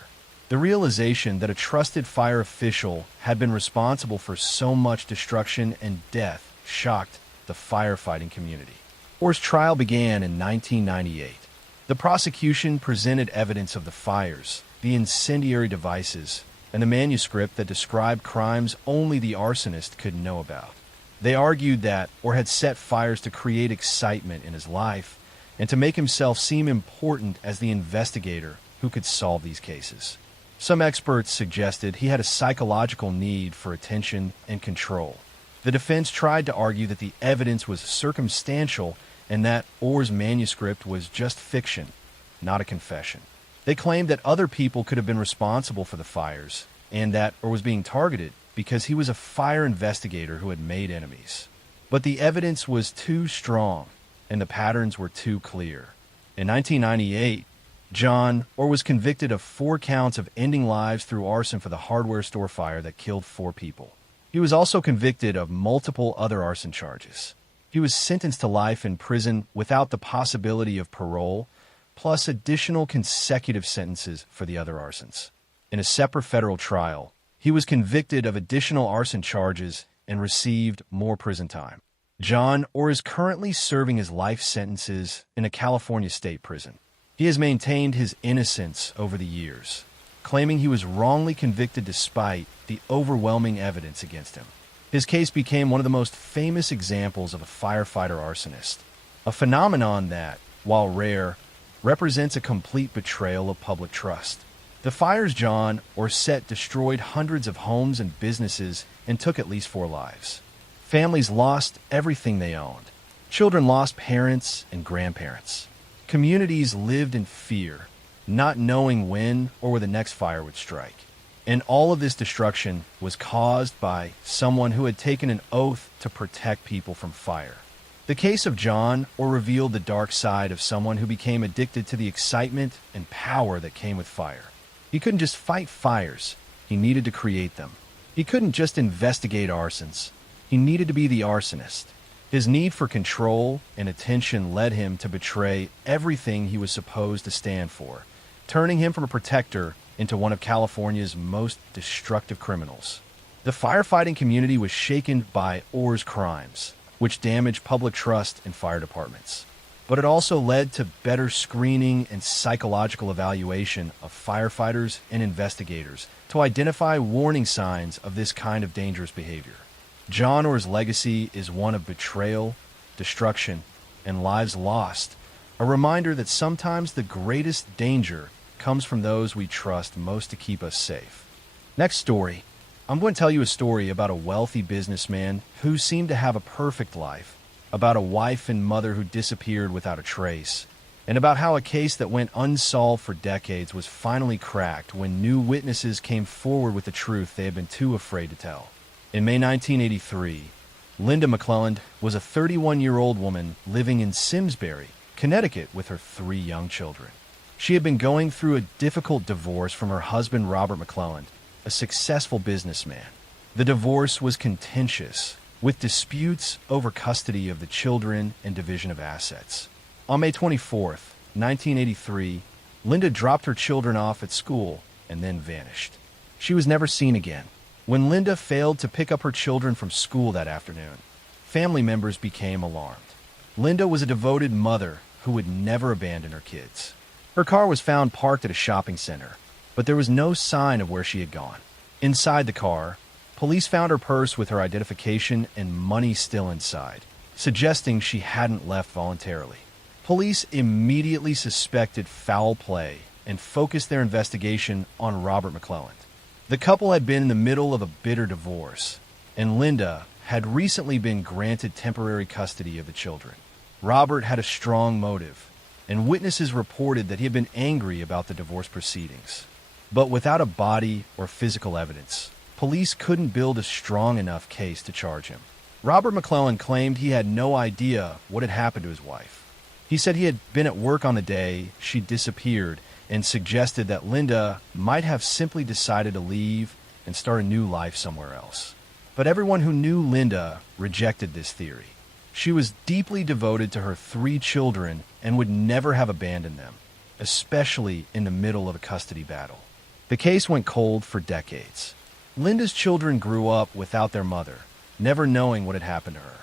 The realization that a trusted fire official had been responsible for so much destruction and death shocked the firefighting community. Orr's trial began in 1998. The prosecution presented evidence of the fires, the incendiary devices, and the manuscript that described crimes only the arsonist could know about. They argued that Orr had set fires to create excitement in his life and to make himself seem important as the investigator who could solve these cases. Some experts suggested he had a psychological need for attention and control. The defense tried to argue that the evidence was circumstantial and that Orr's manuscript was just fiction, not a confession. They claimed that other people could have been responsible for the fires and that Orr was being targeted because he was a fire investigator who had made enemies. But the evidence was too strong and the patterns were too clear. In 1998, John Orr was convicted of 4 counts of ending lives through arson for the hardware store fire that killed 4 people. He was also convicted of multiple other arson charges. He was sentenced to life in prison without the possibility of parole, plus additional consecutive sentences for the other arsons. In a separate federal trial, he was convicted of additional arson charges and received more prison time. John Orr is currently serving his life sentences in a California state prison. He has maintained his innocence over the years, claiming he was wrongly convicted despite the overwhelming evidence against him. His case became one of the most famous examples of a firefighter arsonist, a phenomenon that, while rare, represents a complete betrayal of public trust. The fires John Orr set destroyed hundreds of homes and businesses and took at least 4 lives. Families lost everything they owned. Children lost parents and grandparents. Communities lived in fear, not knowing when or where the next fire would strike. And all of this destruction was caused by someone who had taken an oath to protect people from fire. The case of John Orr revealed the dark side of someone who became addicted to the excitement and power that came with fire. He couldn't just fight fires, he needed to create them. He couldn't just investigate arsons, he needed to be the arsonist. His need for control and attention led him to betray everything he was supposed to stand for, turning him from a protector into one of California's most destructive criminals. The firefighting community was shaken by Orr's crimes, which damaged public trust in fire departments. But it also led to better screening and psychological evaluation of firefighters and investigators to identify warning signs of this kind of dangerous behavior. John Orr's legacy is one of betrayal, destruction, and lives lost, A reminder that sometimes the greatest danger comes from those we trust most to keep us safe. Next story. I'm going to tell you a story about a wealthy businessman who seemed to have a perfect life, about a wife and mother who disappeared without a trace, and about how a case that went unsolved for decades was finally cracked when new witnesses came forward with the truth they had been too afraid to tell. In May 1983, Linda McClelland was a 31-year-old woman living in Simsbury, Connecticut, with her 3 young children. She had been going through a difficult divorce from her husband, Robert McClelland, a successful businessman. The divorce was contentious, with disputes over custody of the children and division of assets. On May 24, 1983, Linda dropped her children off at school and then vanished. She was never seen again. When Linda failed to pick up her children from school that afternoon, family members became alarmed. Linda was a devoted mother who would never abandon her kids. Her car was found parked at a shopping center, but there was no sign of where she had gone. Inside the car, police found her purse with her identification and money still inside, suggesting she hadn't left voluntarily. Police immediately suspected foul play and focused their investigation on Robert McClelland. The couple had been in the middle of a bitter divorce, and Linda had recently been granted temporary custody of the children. Robert had a strong motive, and witnesses reported that he had been angry about the divorce proceedings. But without a body or physical evidence, police couldn't build a strong enough case to charge him. Robert McClelland claimed he had no idea what had happened to his wife. He said he had been at work on the day she disappeared and suggested that Linda might have simply decided to leave and start a new life somewhere else. But everyone who knew Linda rejected this theory. She was deeply devoted to her 3 children and would never have abandoned them, especially in the middle of a custody battle. The case went cold for decades. Linda's children grew up without their mother, never knowing what had happened to her.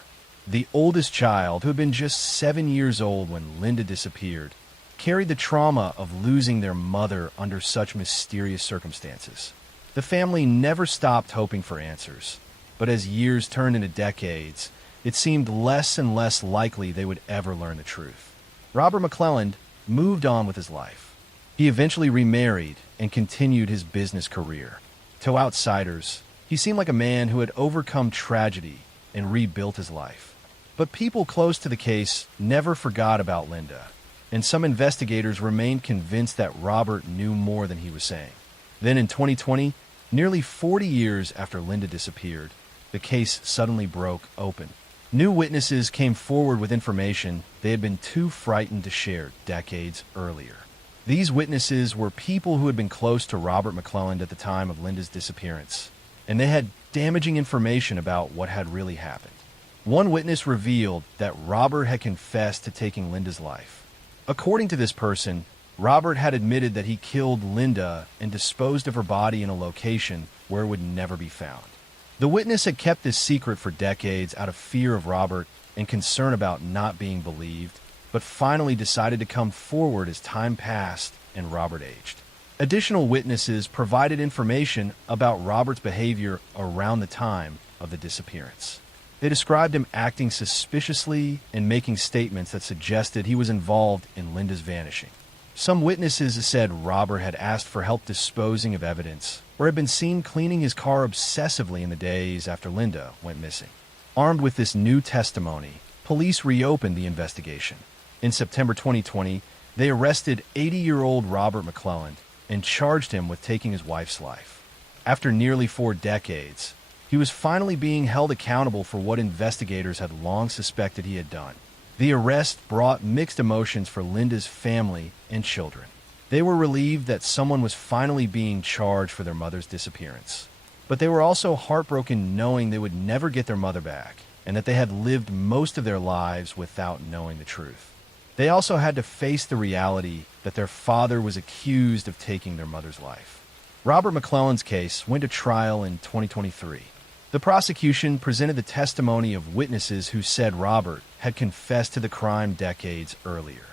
The oldest child, who had been just 7 years old when Linda disappeared, carried the trauma of losing their mother under such mysterious circumstances. The family never stopped hoping for answers, but as years turned into decades, it seemed less and less likely they would ever learn the truth. Robert McClelland moved on with his life. He eventually remarried and continued his business career. To outsiders, he seemed like a man who had overcome tragedy and rebuilt his life. But people close to the case never forgot about Linda, and some investigators remained convinced that Robert knew more than he was saying. Then in 2020, nearly 40 years after Linda disappeared, the case suddenly broke open. New witnesses came forward with information they had been too frightened to share decades earlier. These witnesses were people who had been close to Robert McClelland at the time of Linda's disappearance, and they had damaging information about what had really happened. One witness revealed that Robert had confessed to taking Linda's life. According to this person, Robert had admitted that he killed Linda and disposed of her body in a location where it would never be found. The witness had kept this secret for decades out of fear of Robert and concern about not being believed, but finally decided to come forward as time passed and Robert aged. Additional witnesses provided information about Robert's behavior around the time of the disappearance. They described him acting suspiciously and making statements that suggested he was involved in Linda's vanishing. Some witnesses said Robert had asked for help disposing of evidence, or had been seen cleaning his car obsessively in the days after Linda went missing. Armed with this new testimony, police reopened the investigation. In September 2020, they arrested 80-year-old Robert McClelland and charged him with taking his wife's life. After nearly 4 decades, he was finally being held accountable for what investigators had long suspected he had done. The arrest brought mixed emotions for Linda's family and children. They were relieved that someone was finally being charged for their mother's disappearance. But they were also heartbroken knowing they would never get their mother back, and that they had lived most of their lives without knowing the truth. They also had to face the reality that their father was accused of taking their mother's life. Robert McClelland's case went to trial in 2023. The prosecution presented the testimony of witnesses who said Robert had confessed to the crime decades earlier.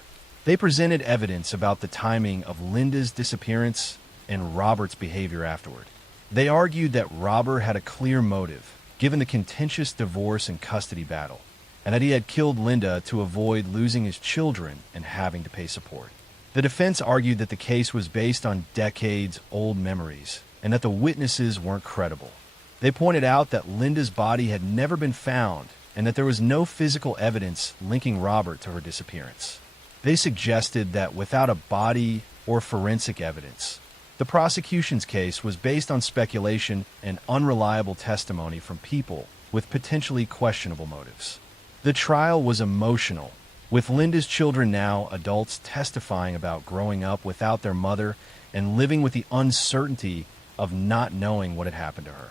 They presented evidence about the timing of Linda's disappearance and Robert's behavior afterward. They argued that Robert had a clear motive, given the contentious divorce and custody battle. and that he had killed Linda to avoid losing his children and having to pay support. The defense argued that the case was based on decades-old memories and that the witnesses weren't credible. They pointed out that Linda's body had never been found and that there was no physical evidence linking Robert to her disappearance. They suggested that without a body or forensic evidence, the prosecution's case was based on speculation and unreliable testimony from people with potentially questionable motives. The trial was emotional, with Linda's children now adults testifying about growing up without their mother and living with the uncertainty of not knowing what had happened to her.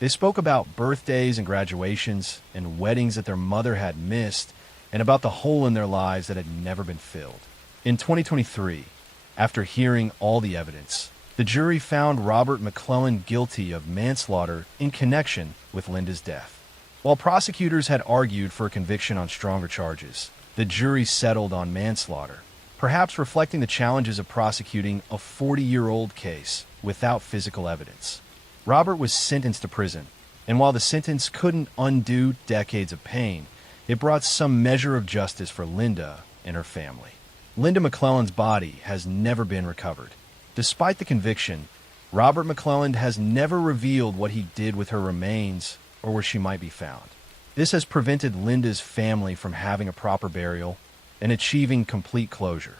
They spoke about birthdays and graduations and weddings that their mother had missed and about the hole in their lives that had never been filled. In 2023, after hearing all the evidence, the jury found Robert McClellan guilty of manslaughter in connection with Linda's death. While prosecutors had argued for a conviction on stronger charges, the jury settled on manslaughter, perhaps reflecting the challenges of prosecuting a 40-year-old case without physical evidence. Robert was sentenced to prison, and while the sentence couldn't undo decades of pain, it brought some measure of justice for Linda and her family. Linda McClellan's body has never been recovered. Despite the conviction, Robert McClellan has never revealed what he did with her remains or where she might be found. This has prevented Linda's family from having a proper burial and achieving complete closure.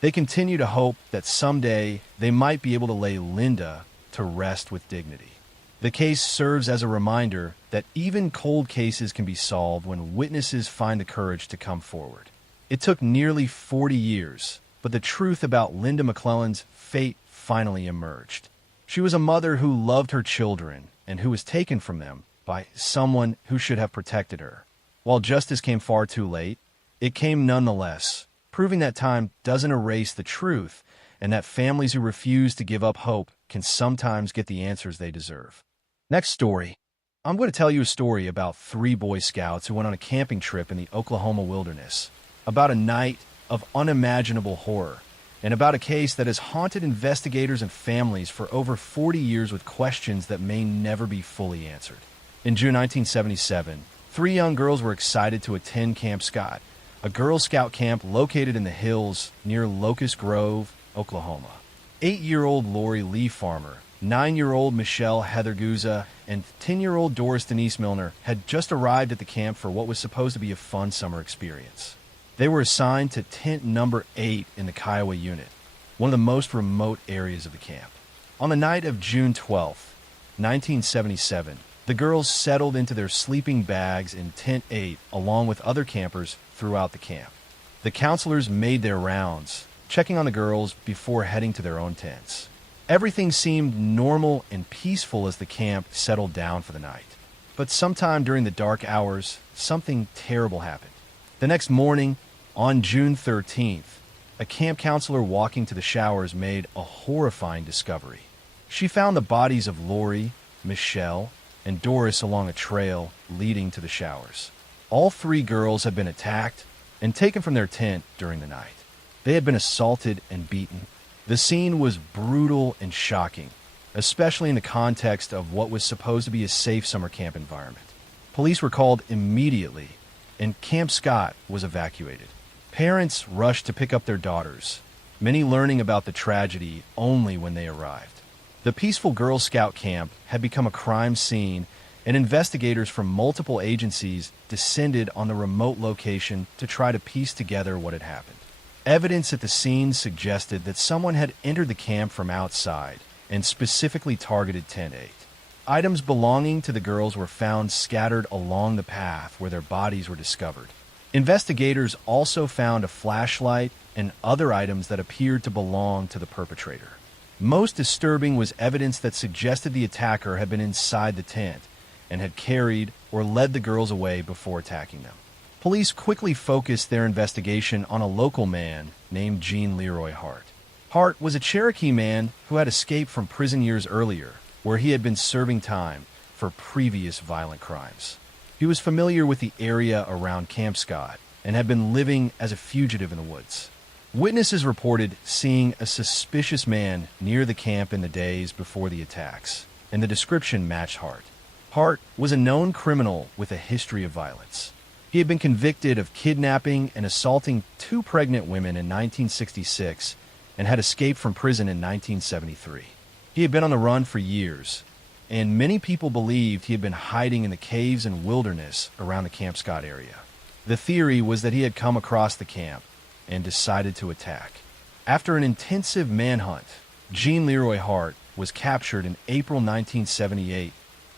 They continue to hope that someday they might be able to lay Linda to rest with dignity. The case serves as a reminder that even cold cases can be solved when witnesses find the courage to come forward. It took nearly 40 years, but the truth about Linda McClellan's fate finally emerged. She was a mother who loved her children and who was taken from them by someone who should have protected her. While justice came far too late, it came nonetheless, proving that time doesn't erase the truth and that families who refuse to give up hope can sometimes get the answers they deserve. Next story. I'm going to tell you a story about 3 Boy Scouts who went on a camping trip in the Oklahoma wilderness, about a night of unimaginable horror, and about a case that has haunted investigators and families for over 40 years with questions that may never be fully answered. In June 1977, 3 young girls were excited to attend Camp Scott, a Girl Scout camp located in the hills near Locust Grove, Oklahoma. 8-year-old Lori Lee Farmer, 9-year-old Michelle Heather Guza, and 10-year-old Doris Denise Milner had just arrived at the camp for what was supposed to be a fun summer experience. They were assigned to tent number 8 in the Kiowa unit, one of the most remote areas of the camp. On the night of June 12, 1977, the girls settled into their sleeping bags in tent 8 along with other campers throughout the camp. The counselors made their rounds, checking on the girls before heading to their own tents. Everything seemed normal and peaceful as the camp settled down for the night. But sometime during the dark hours, something terrible happened. The next morning, on June 13th, a camp counselor walking to the showers made a horrifying discovery. She found the bodies of Lori, Michelle, and Doris along a trail leading to the showers. All 3 girls had been attacked and taken from their tent during the night. They had been assaulted and beaten. The scene was brutal and shocking, especially in the context of what was supposed to be a safe summer camp environment. Police were called immediately, and Camp Scott was evacuated. Parents rushed to pick up their daughters, many learning about the tragedy only when they arrived. The peaceful Girl Scout camp had become a crime scene, and investigators from multiple agencies descended on the remote location to try to piece together what had happened. Evidence at the scene suggested that someone had entered the camp from outside and specifically targeted Tent 8. Items belonging to the girls were found scattered along the path where their bodies were discovered. Investigators also found a flashlight and other items that appeared to belong to the perpetrator. Most disturbing was evidence that suggested the attacker had been inside the tent and had carried or led the girls away before attacking them. Police quickly focused their investigation on a local man named Gene Leroy Hart. Hart was a Cherokee man who had escaped from prison years earlier, where he had been serving time for previous violent crimes. He was familiar with the area around Camp Scott and had been living as a fugitive in the woods. Witnesses reported seeing a suspicious man near the camp in the days before the attacks, and the description matched Hart. Hart was a known criminal with a history of violence. He had been convicted of kidnapping and assaulting two pregnant women in 1966 and had escaped from prison in 1973. He had been on the run for years, and many people believed he had been hiding in the caves and wilderness around the Camp Scott area. The theory was that he had come across the camp and decided to attack. After an intensive manhunt, Jean Leroy Hart was captured in April 1978,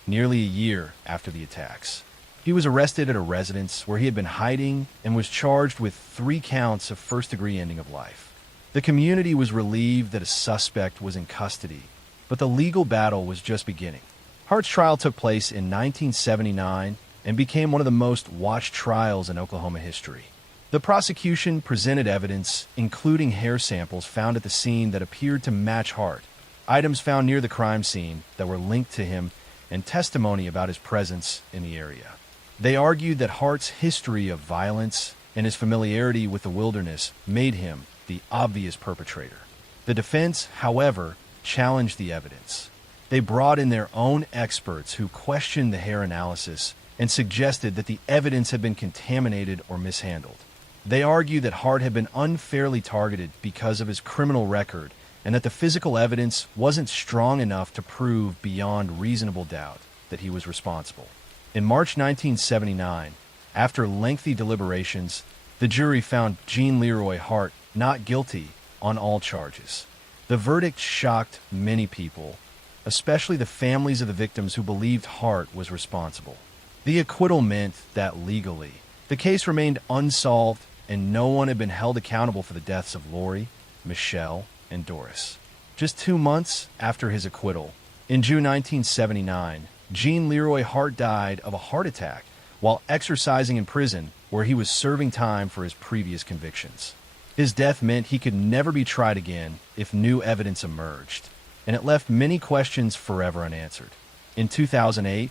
nearly a year after the attacks. He was arrested at a residence where he had been hiding and was charged with 3 counts of first-degree ending of life. The community was relieved that a suspect was in custody, but the legal battle was just beginning. Hart's trial took place in 1979 and became one of the most watched trials in Oklahoma history. The prosecution presented evidence, including hair samples found at the scene that appeared to match Hart, items found near the crime scene that were linked to him, and testimony about his presence in the area. They argued that Hart's history of violence and his familiarity with the wilderness made him the obvious perpetrator. The defense, however, challenged the evidence. They brought in their own experts who questioned the hair analysis and suggested that the evidence had been contaminated or mishandled. They argued that Hart had been unfairly targeted because of his criminal record and that the physical evidence wasn't strong enough to prove beyond reasonable doubt that he was responsible. In March 1979, after lengthy deliberations, the jury found Jean Leroy Hart not guilty on all charges. The verdict shocked many people, especially the families of the victims who believed Hart was responsible. The acquittal meant that legally, the case remained unsolved and no one had been held accountable for the deaths of Lori, Michelle, and Doris. Just 2 months after his acquittal, in June 1979, Jean Leroy Hart died of a heart attack while exercising in prison where he was serving time for his previous convictions. His death meant he could never be tried again if new evidence emerged, and it left many questions forever unanswered. In 2008,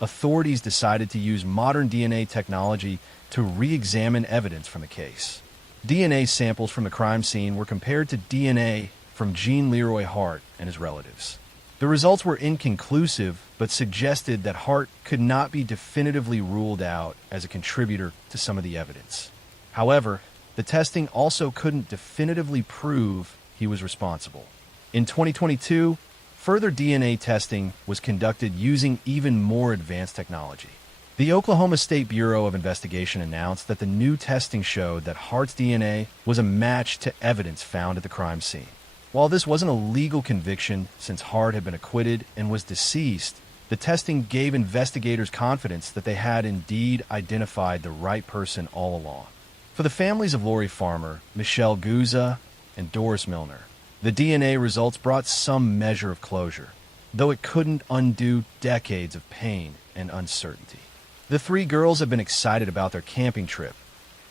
authorities decided to use modern DNA technology to re-examine evidence from the case. DNA samples from the crime scene were compared to DNA from Jean Leroy Hart and his relatives. The results were inconclusive, but suggested that Hart could not be definitively ruled out as a contributor to some of the evidence. However, the testing also couldn't definitively prove he was responsible. In 2022, further DNA testing was conducted using even more advanced technology. The Oklahoma State Bureau of Investigation announced that the new testing showed that Hart's DNA was a match to evidence found at the crime scene. While this wasn't a legal conviction since Hart had been acquitted and was deceased, the testing gave investigators confidence that they had indeed identified the right person all along. For the families of Lori Farmer, Michelle Guzza, and Doris Milner, the DNA results brought some measure of closure, though it couldn't undo decades of pain and uncertainty. The 3 girls had been excited about their camping trip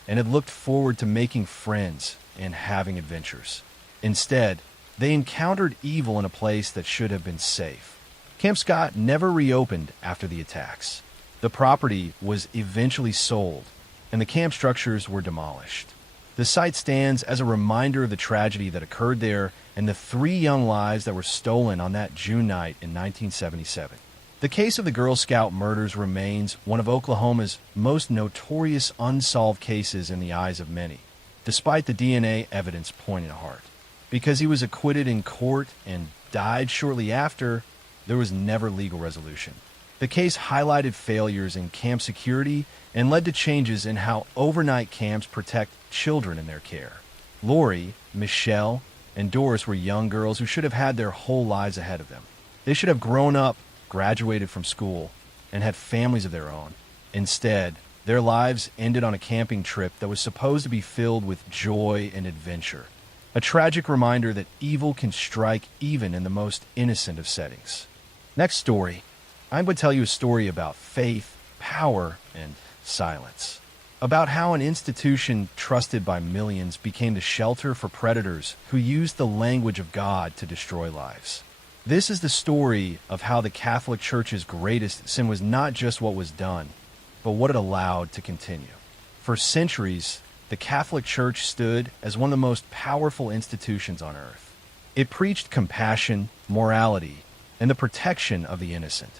and had looked forward to making friends and having adventures. Instead, they encountered evil in a place that should have been safe. Camp Scott never reopened after the attacks. The property was eventually sold, and the camp structures were demolished. The site stands as a reminder of the tragedy that occurred there and the 3 young lives that were stolen on that June night in 1977. The case of the Girl Scout murders remains one of Oklahoma's most notorious unsolved cases in the eyes of many, despite the DNA evidence pointing to Hart. Because he was acquitted in court and died shortly after, there was never legal resolution. The case highlighted failures in camp security and led to changes in how overnight camps protect children in their care. Lori, Michelle, and Doris were young girls who should have had their whole lives ahead of them. They should have grown up, graduated from school, and had families of their own. Instead, their lives ended on a camping trip that was supposed to be filled with joy and adventure. A tragic reminder that evil can strike even in the most innocent of settings. Next story, I'm going to tell you a story about faith, power, and silence. About how an institution trusted by millions became the shelter for predators who used the language of God to destroy lives. This is the story of how the Catholic Church's greatest sin was not just what was done, but what it allowed to continue. For centuries, the Catholic Church stood as one of the most powerful institutions on earth. It preached compassion, morality, and the protection of the innocent.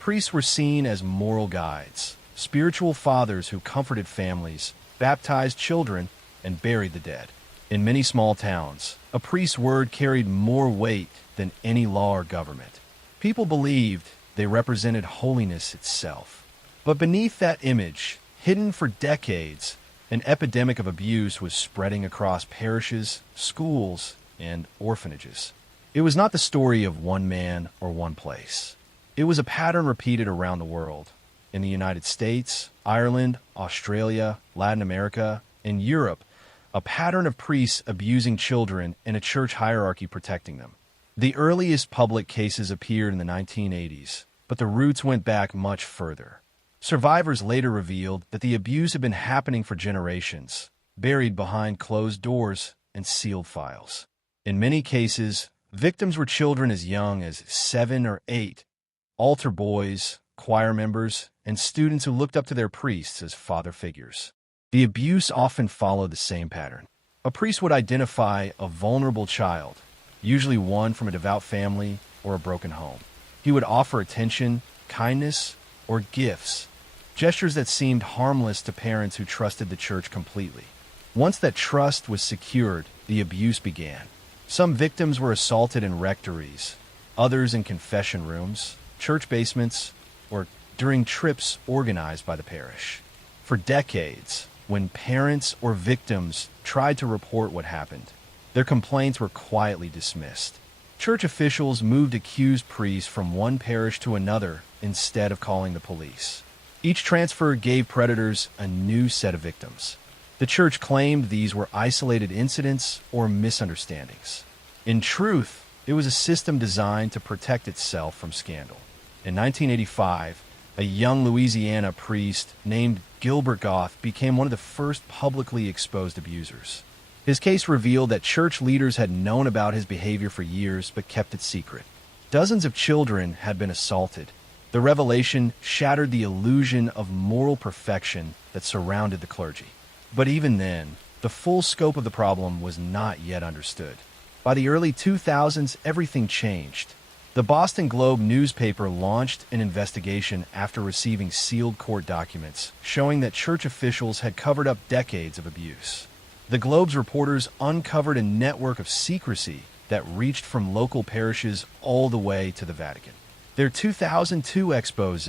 Priests were seen as moral guides, spiritual fathers who comforted families, baptized children, and buried the dead. In many small towns, a priest's word carried more weight than any law or government. People believed they represented holiness itself. But beneath that image, hidden for decades, an epidemic of abuse was spreading across parishes, schools, and orphanages. It was not the story of one man or one place. It was a pattern repeated around the world. In the United States, Ireland, Australia, Latin America, and Europe, a pattern of priests abusing children and a church hierarchy protecting them. The earliest public cases appeared in the 1980s, but the roots went back much further. Survivors later revealed that the abuse had been happening for generations, buried behind closed doors and sealed files. In many cases, victims were children as young as 7 or 8, altar boys, choir members, and students who looked up to their priests as father figures. The abuse often followed the same pattern. A priest would identify a vulnerable child, usually one from a devout family or a broken home. He would offer attention, kindness, or gifts, gestures that seemed harmless to parents who trusted the church completely. Once that trust was secured, the abuse began. Some victims were assaulted in rectories, others in confession rooms, church basements, or during trips organized by the parish. For decades, when parents or victims tried to report what happened, their complaints were quietly dismissed. Church officials moved accused priests from one parish to another instead of calling the police. Each transfer gave predators a new set of victims. The church claimed these were isolated incidents or misunderstandings. In truth, it was a system designed to protect itself from scandal. In 1985, a young Louisiana priest named Gilbert Goff became one of the first publicly exposed abusers. His case revealed that church leaders had known about his behavior for years but kept it secret. Dozens of children had been assaulted. The revelation shattered the illusion of moral perfection that surrounded the clergy. But even then, the full scope of the problem was not yet understood. By the early 2000s, everything changed. The Boston Globe newspaper launched an investigation after receiving sealed court documents showing that church officials had covered up decades of abuse. The Globe's reporters uncovered a network of secrecy that reached from local parishes all the way to the Vatican. Their 2002 expose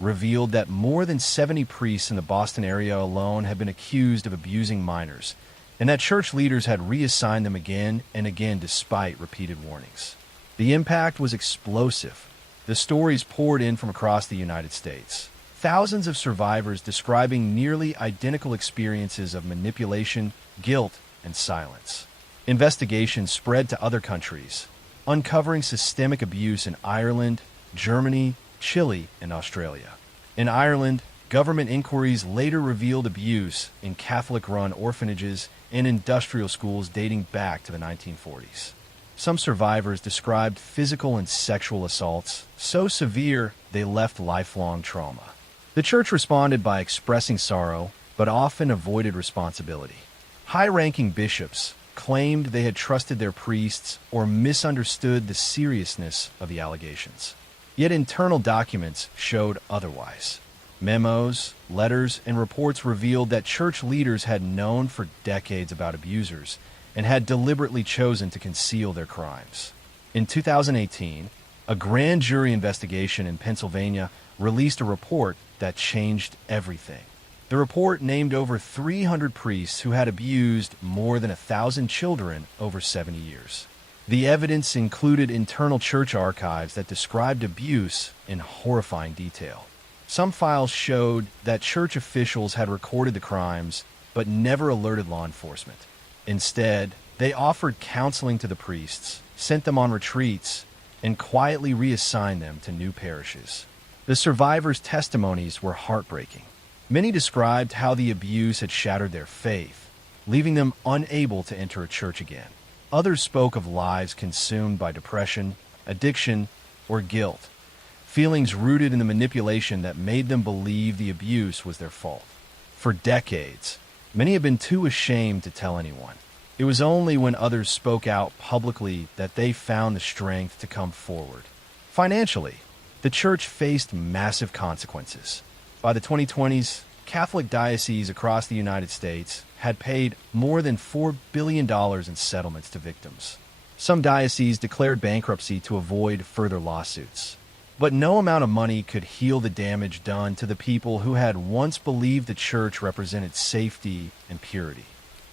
revealed that more than 70 priests in the Boston area alone had been accused of abusing minors, and that church leaders had reassigned them again and again despite repeated warnings. The impact was explosive. The stories poured in from across the United States. Thousands of survivors describing nearly identical experiences of manipulation, guilt, and silence. Investigations spread to other countries, uncovering systemic abuse in Ireland, Germany, Chile, and Australia. In Ireland, government inquiries later revealed abuse in Catholic-run orphanages and industrial schools dating back to the 1940s. Some survivors described physical and sexual assaults so severe they left lifelong trauma. The church responded by expressing sorrow, but often avoided responsibility. High-ranking bishops claimed they had trusted their priests or misunderstood the seriousness of the allegations. Yet internal documents showed otherwise. Memos, letters, and reports revealed that church leaders had known for decades about abusers and had deliberately chosen to conceal their crimes. In 2018, a grand jury investigation in Pennsylvania released a report that changed everything. The report named over 300 priests who had abused more than 1,000 children over 70 years. The evidence included internal church archives that described abuse in horrifying detail. Some files showed that church officials had recorded the crimes but never alerted law enforcement. Instead, they offered counseling to the priests, sent them on retreats, and quietly reassigned them to new parishes. The survivors' testimonies were heartbreaking. Many described how the abuse had shattered their faith, leaving them unable to enter a church again. Others spoke of lives consumed by depression, addiction, or guilt, feelings rooted in the manipulation that made them believe the abuse was their fault. For decades, many had been too ashamed to tell anyone. It was only when others spoke out publicly that they found the strength to come forward. Financially, the church faced massive consequences. By the 2020s, Catholic dioceses across the United States had paid more than $4 billion in settlements to victims. Some dioceses declared bankruptcy to avoid further lawsuits. But no amount of money could heal the damage done to the people who had once believed the church represented safety and purity.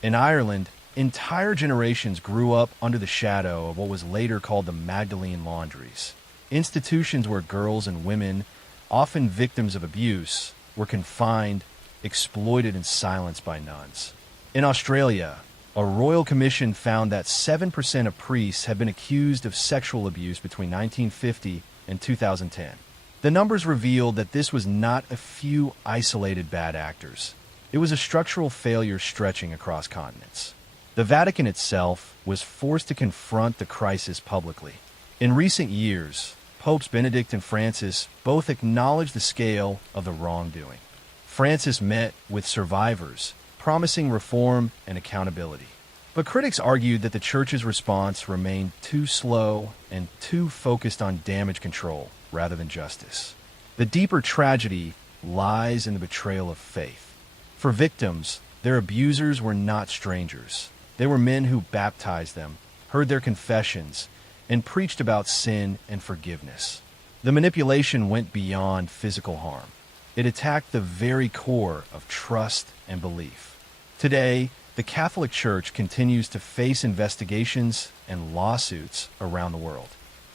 In Ireland, entire generations grew up under the shadow of what was later called the Magdalene Laundries, institutions where girls and women, often victims of abuse, were confined, exploited, and silenced by nuns. In Australia, a royal commission found that 7% of priests had been accused of sexual abuse between 1950 and 2010. The numbers revealed that this was not a few isolated bad actors. It was a structural failure stretching across continents. The Vatican itself was forced to confront the crisis publicly. In recent years, Popes Benedict and Francis both acknowledged the scale of the wrongdoing. Francis met with survivors, promising reform and accountability. But critics argued that the church's response remained too slow and too focused on damage control rather than justice. The deeper tragedy lies in the betrayal of faith. For victims, their abusers were not strangers. They were men who baptized them, heard their confessions, and preached about sin and forgiveness. The manipulation went beyond physical harm. It attacked the very core of trust and belief. Today, the Catholic Church continues to face investigations and lawsuits around the world.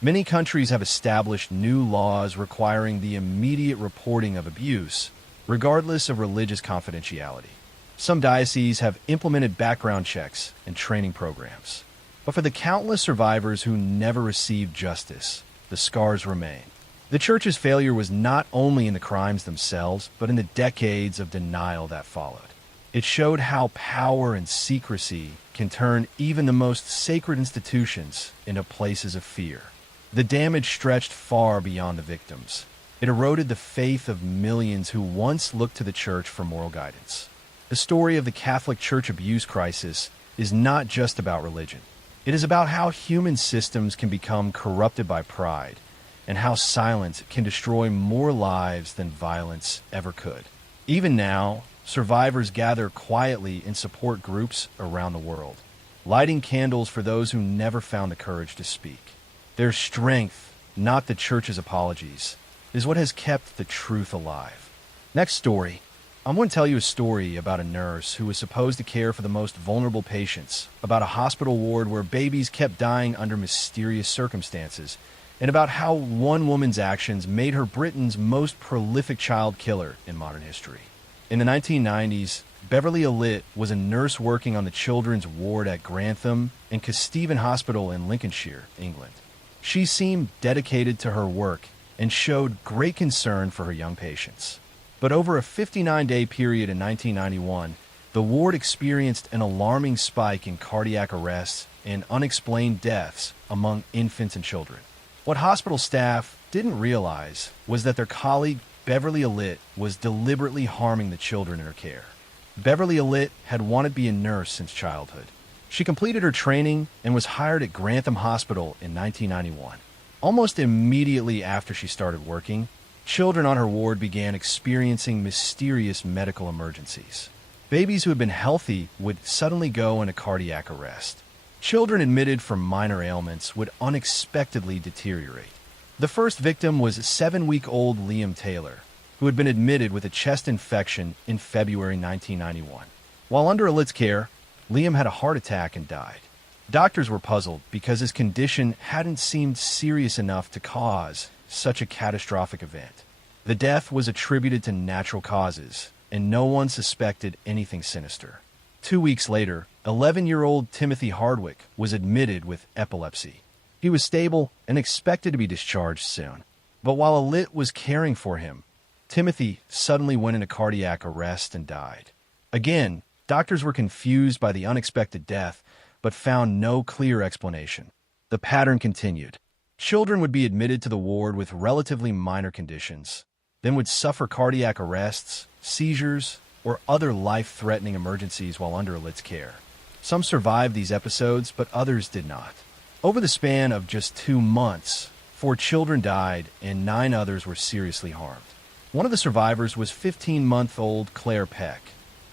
Many countries have established new laws requiring the immediate reporting of abuse, regardless of religious confidentiality. Some dioceses have implemented background checks and training programs. But for the countless survivors who never received justice, the scars remain. The Church's failure was not only in the crimes themselves, but in the decades of denial that followed. It showed how power and secrecy can turn even the most sacred institutions into places of fear. The damage stretched far beyond the victims. It eroded the faith of millions who once looked to the Church for moral guidance. The story of the Catholic Church abuse crisis is not just about religion. It is about how human systems can become corrupted by pride, and how silence can destroy more lives than violence ever could. Even now, survivors gather quietly in support groups around the world, lighting candles for those who never found the courage to speak. Their strength, not the Church's apologies, is what has kept the truth alive. Next story. I'm going to tell you a story about a nurse who was supposed to care for the most vulnerable patients, about a hospital ward where babies kept dying under mysterious circumstances, and about how one woman's actions made her Britain's most prolific child killer in modern history. In the 1990s, Beverly Allitt was a nurse working on the children's ward at Grantham and Kesteven Hospital in Lincolnshire, England. She seemed dedicated to her work and showed great concern for her young patients. But over a 59-day period in 1991, the ward experienced an alarming spike in cardiac arrests and unexplained deaths among infants and children. What hospital staff didn't realize was that their colleague Beverly Allitt was deliberately harming the children in her care. Beverly Allitt had wanted to be a nurse since childhood. She completed her training and was hired at Grantham Hospital in 1991. Almost immediately after she started working, children on her ward began experiencing mysterious medical emergencies. Babies who had been healthy would suddenly go into cardiac arrest. Children admitted for minor ailments would unexpectedly deteriorate. The first victim was 7-week-old Liam Taylor, who had been admitted with a chest infection in February 1991. While under Allitt's care, Liam had a heart attack and died. Doctors were puzzled because his condition hadn't seemed serious enough to cause such a catastrophic event. The death was attributed to natural causes, and no one suspected anything sinister. 2 weeks later, 11-year-old Timothy Hardwick was admitted with epilepsy. He was stable and expected to be discharged soon. But while Allitt was caring for him, Timothy suddenly went into cardiac arrest and died. Again, doctors were confused by the unexpected death, but found no clear explanation. The pattern continued. Children would be admitted to the ward with relatively minor conditions, then would suffer cardiac arrests, seizures, or other life-threatening emergencies while under Allitt's care. Some survived these episodes, but others did not. Over the span of just 2 months, 4 children died and 9 others were seriously harmed. One of the survivors was 15-month-old Claire Peck,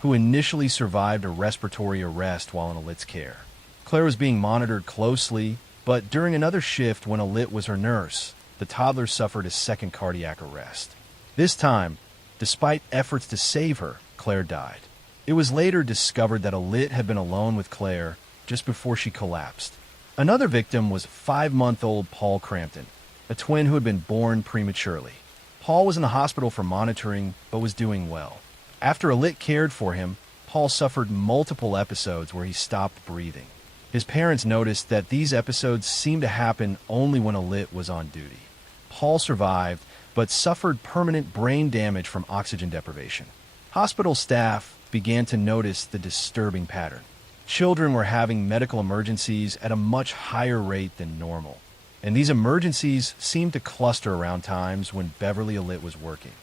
who initially survived a respiratory arrest while in Alit's care. Claire was being monitored closely, but during another shift when Alit was her nurse, the toddler suffered a second cardiac arrest. This time, despite efforts to save her, Claire died. It was later discovered that Alit had been alone with Claire just before she collapsed. Another victim was 5-month-old Paul Crampton, a twin who had been born prematurely. Paul was in the hospital for monitoring, but was doing well. After Alit cared for him, Paul suffered multiple episodes where he stopped breathing. His parents noticed that these episodes seemed to happen only when Alit was on duty. Paul survived, but suffered permanent brain damage from oxygen deprivation. Hospital staff began to notice the disturbing pattern. Children were having medical emergencies at a much higher rate than normal, and these emergencies seemed to cluster around times when Beverly Alit was working.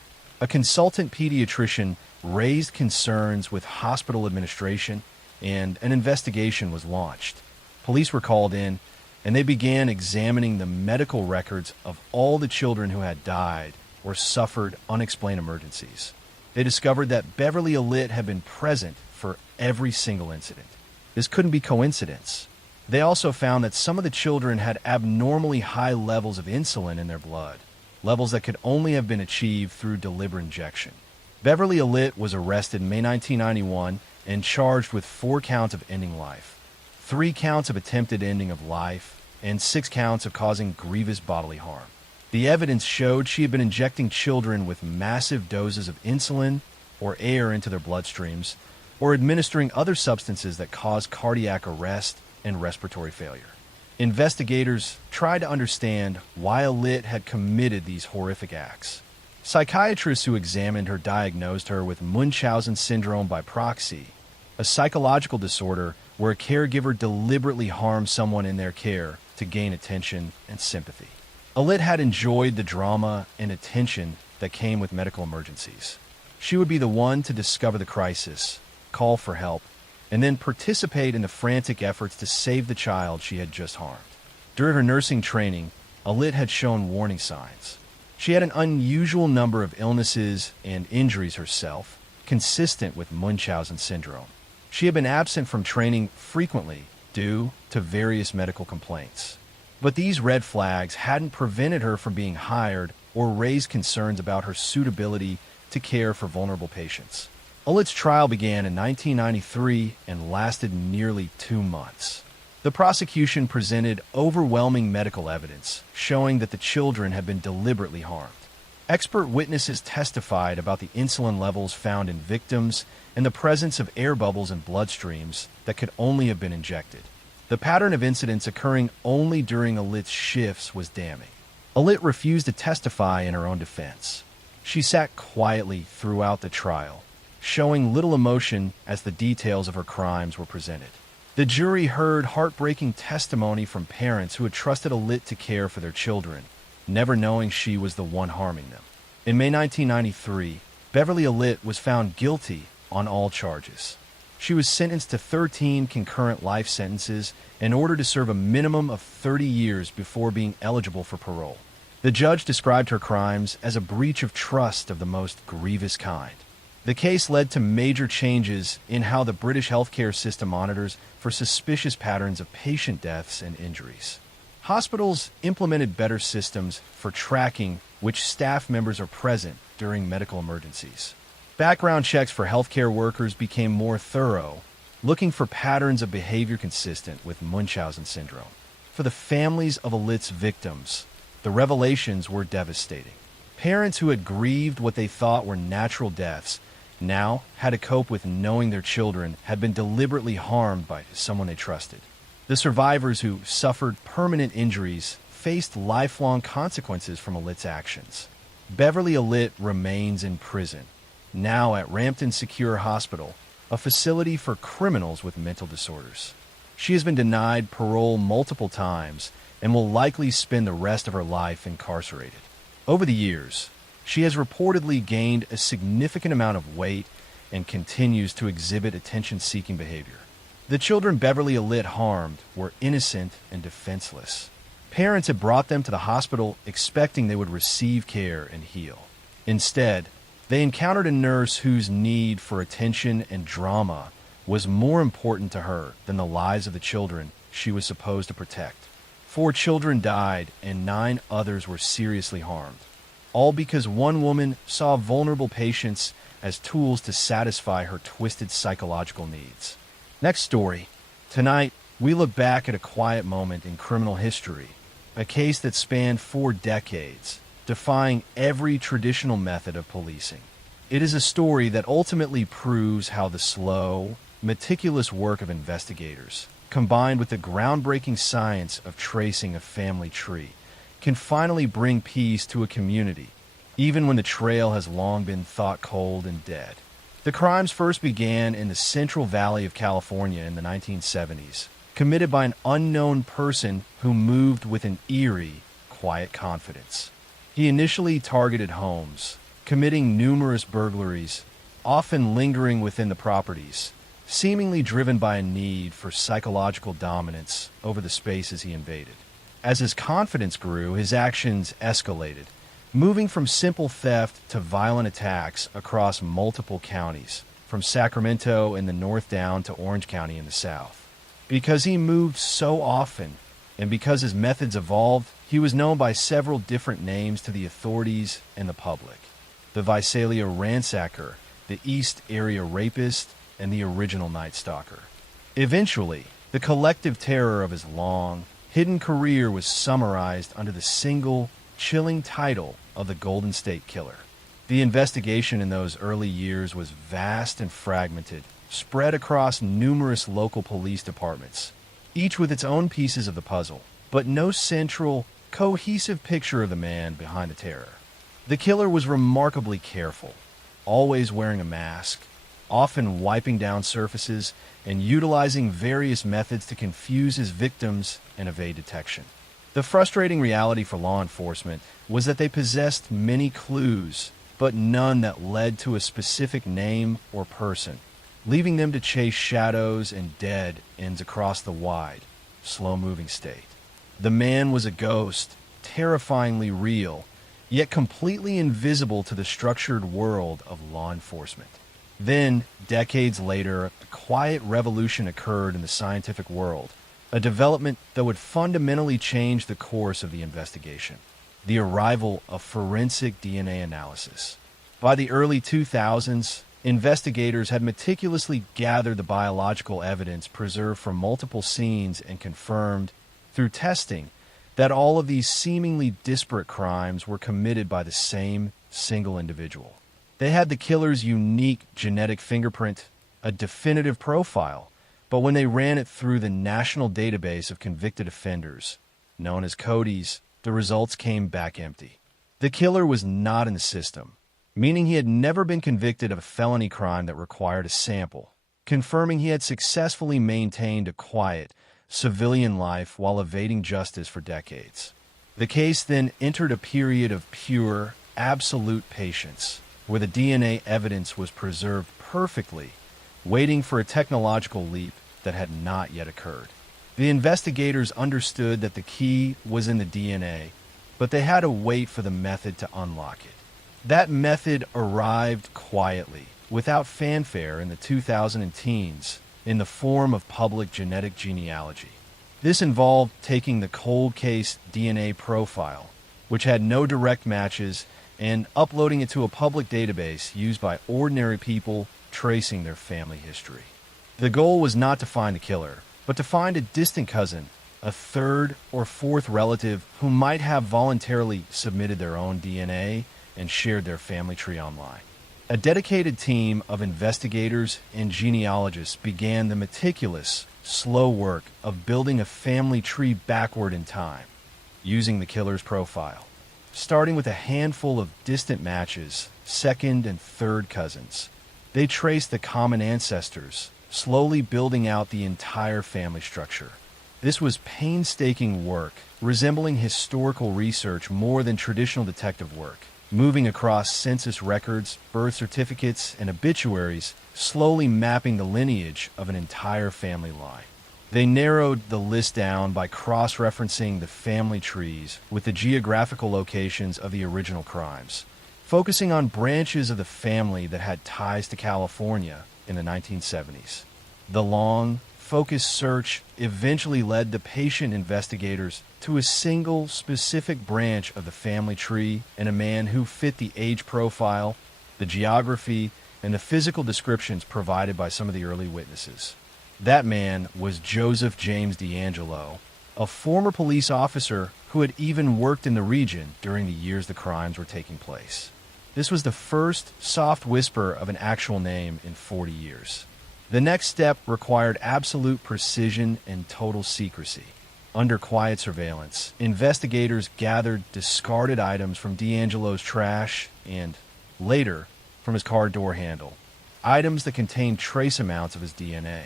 A consultant pediatrician raised concerns with hospital administration, and an investigation was launched. Police were called in, and they began examining the medical records of all the children who had died or suffered unexplained emergencies. They discovered that Beverly Alit had been present for every single incident. This couldn't be coincidence. They also found that some of the children had abnormally high levels of insulin in their blood, levels that could only have been achieved through deliberate injection. Beverly Alit was arrested in May 1991 and charged with 4 counts of ending life, 3 counts of attempted ending of life, and 6 counts of causing grievous bodily harm. The evidence showed she had been injecting children with massive doses of insulin or air into their bloodstreams, or administering other substances that cause cardiac arrest and respiratory failure. Investigators tried to understand why Alit had committed these horrific acts. Psychiatrists who examined her diagnosed her with Munchausen syndrome by proxy, a psychological disorder where a caregiver deliberately harms someone in their care to gain attention and sympathy. Alit had enjoyed the drama and attention that came with medical emergencies. She would be the one to discover the crisis, call for help, and then participate in the frantic efforts to save the child she had just harmed. During her nursing training, Alit had shown warning signs. She had an unusual number of illnesses and injuries herself, consistent with Munchausen syndrome. She had been absent from training frequently due to various medical complaints. But these red flags hadn't prevented her from being hired or raised concerns about her suitability to care for vulnerable patients. Alit's trial began in 1993 and lasted nearly 2 months. The prosecution presented overwhelming medical evidence showing that the children had been deliberately harmed. Expert witnesses testified about the insulin levels found in victims and the presence of air bubbles in bloodstreams that could only have been injected. The pattern of incidents occurring only during Alit's shifts was damning. Alit refused to testify in her own defense. She sat quietly throughout the trial, showing little emotion as the details of her crimes were presented. The jury heard heartbreaking testimony from parents who had trusted Alit to care for their children, never knowing she was the one harming them. In May 1993, Beverly Alit was found guilty on all charges. She was sentenced to 13 concurrent life sentences in order to serve a minimum of 30 years before being eligible for parole. The judge described her crimes as a breach of trust of the most grievous kind. The case led to major changes in how the British healthcare system monitors for suspicious patterns of patient deaths and injuries. Hospitals implemented better systems for tracking which staff members are present during medical emergencies. Background checks for healthcare workers became more thorough, looking for patterns of behavior consistent with Munchausen syndrome. For the families of Alit's victims, the revelations were devastating. Parents who had grieved what they thought were natural deaths now had to cope with knowing their children had been deliberately harmed by someone they trusted. The survivors who suffered permanent injuries faced lifelong consequences from Alit's actions. Beverly Alit remains in prison, now at Rampton Secure Hospital, a facility for criminals with mental disorders. She has been denied parole multiple times and will likely spend the rest of her life incarcerated. Over the years, she has reportedly gained a significant amount of weight and continues to exhibit attention-seeking behavior. The children Beverly Alit harmed were innocent and defenseless. Parents had brought them to the hospital expecting they would receive care and heal. Instead, they encountered a nurse whose need for attention and drama was more important to her than the lives of the children she was supposed to protect. 4 children died and 9 others were seriously harmed, all because one woman saw vulnerable patients as tools to satisfy her twisted psychological needs. Next story. Tonight, we look back at a quiet moment in criminal history, a case that spanned 4 decades, defying every traditional method of policing. It is a story that ultimately proves how the slow, meticulous work of investigators, combined with the groundbreaking science of tracing a family tree, can finally bring peace to a community, even when the trail has long been thought cold and dead. The crimes first began in the Central Valley of California in the 1970s, committed by an unknown person who moved with an eerie, quiet confidence. He initially targeted homes, committing numerous burglaries, often lingering within the properties, seemingly driven by a need for psychological dominance over the spaces he invaded. As his confidence grew, his actions escalated, moving from simple theft to violent attacks across multiple counties, from Sacramento in the north down to Orange County in the south. Because he moved so often, and because his methods evolved, he was known by several different names to the authorities and the public. The Visalia Ransacker, the East Area Rapist, and the original Night Stalker. Eventually, the collective terror of his long, hidden career was summarized under the single, chilling title of the Golden State Killer. The investigation in those early years was vast and fragmented, spread across numerous local police departments, each with its own pieces of the puzzle, but no central, cohesive picture of the man behind the terror. The killer was remarkably careful, always wearing a mask, often wiping down surfaces and utilizing various methods to confuse his victims and evade detection. The frustrating reality for law enforcement was that they possessed many clues, but none that led to a specific name or person, leaving them to chase shadows and dead ends across the wide, slow-moving state. The man was a ghost, terrifyingly real, yet completely invisible to the structured world of law enforcement. Then, decades later, a quiet revolution occurred in the scientific world, a development that would fundamentally change the course of the investigation: the arrival of forensic DNA analysis. By the early 2000s, investigators had meticulously gathered the biological evidence preserved from multiple scenes and confirmed, through testing, that all of these seemingly disparate crimes were committed by the same single individual. They had the killer's unique genetic fingerprint, a definitive profile, but when they ran it through the national database of convicted offenders, known as CODIs, the results came back empty. The killer was not in the system, meaning he had never been convicted of a felony crime that required a sample, confirming he had successfully maintained a quiet, civilian life while evading justice for decades. The case then entered a period of pure, absolute patience, where the DNA evidence was preserved perfectly, waiting for a technological leap that had not yet occurred. The investigators understood that the key was in the DNA, but they had to wait for the method to unlock it. That method arrived quietly, without fanfare in the 2010s, in the form of public genetic genealogy. This involved taking the cold case DNA profile, which had no direct matches, and uploading it to a public database used by ordinary people tracing their family history. The goal was not to find the killer, but to find a distant cousin, a third or fourth relative who might have voluntarily submitted their own DNA and shared their family tree online. A dedicated team of investigators and genealogists began the meticulous, slow work of building a family tree backward in time, using the killer's profile. Starting with a handful of distant matches, second and third cousins, they traced the common ancestors, slowly building out the entire family structure. This was painstaking work, resembling historical research more than traditional detective work, moving across census records, birth certificates, and obituaries, slowly mapping the lineage of an entire family line. They narrowed the list down by cross-referencing the family trees with the geographical locations of the original crimes, focusing on branches of the family that had ties to California in the 1970s. The long, focused search eventually led the patient investigators to a single specific branch of the family tree and a man who fit the age profile, the geography, and the physical descriptions provided by some of the early witnesses. That man was Joseph James D'Angelo, a former police officer who had even worked in the region during the years the crimes were taking place. This was the first soft whisper of an actual name in 40 years. The next step required absolute precision and total secrecy. Under quiet surveillance, investigators gathered discarded items from D'Angelo's trash and, later, from his car door handle, items that contained trace amounts of his DNA.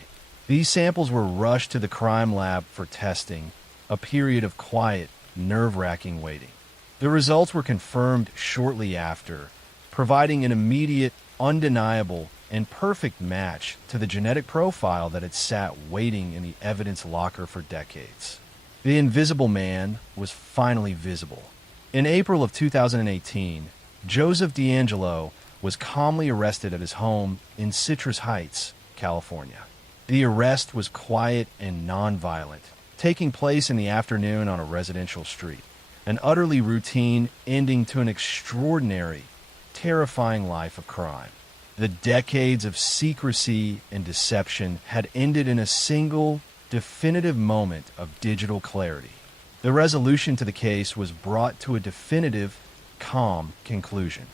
These samples were rushed to the crime lab for testing, a period of quiet, nerve-wracking waiting. The results were confirmed shortly after, providing an immediate, undeniable, and perfect match to the genetic profile that had sat waiting in the evidence locker for decades. The invisible man was finally visible. In April of 2018, Joseph D'Angelo was calmly arrested at his home in Citrus Heights, California. The arrest was quiet and non-violent, taking place in the afternoon on a residential street, an utterly routine ending to an extraordinary, terrifying life of crime. The decades of secrecy and deception had ended in a single, definitive moment of digital clarity. The resolution to the case was brought to a definitive, calm conclusion.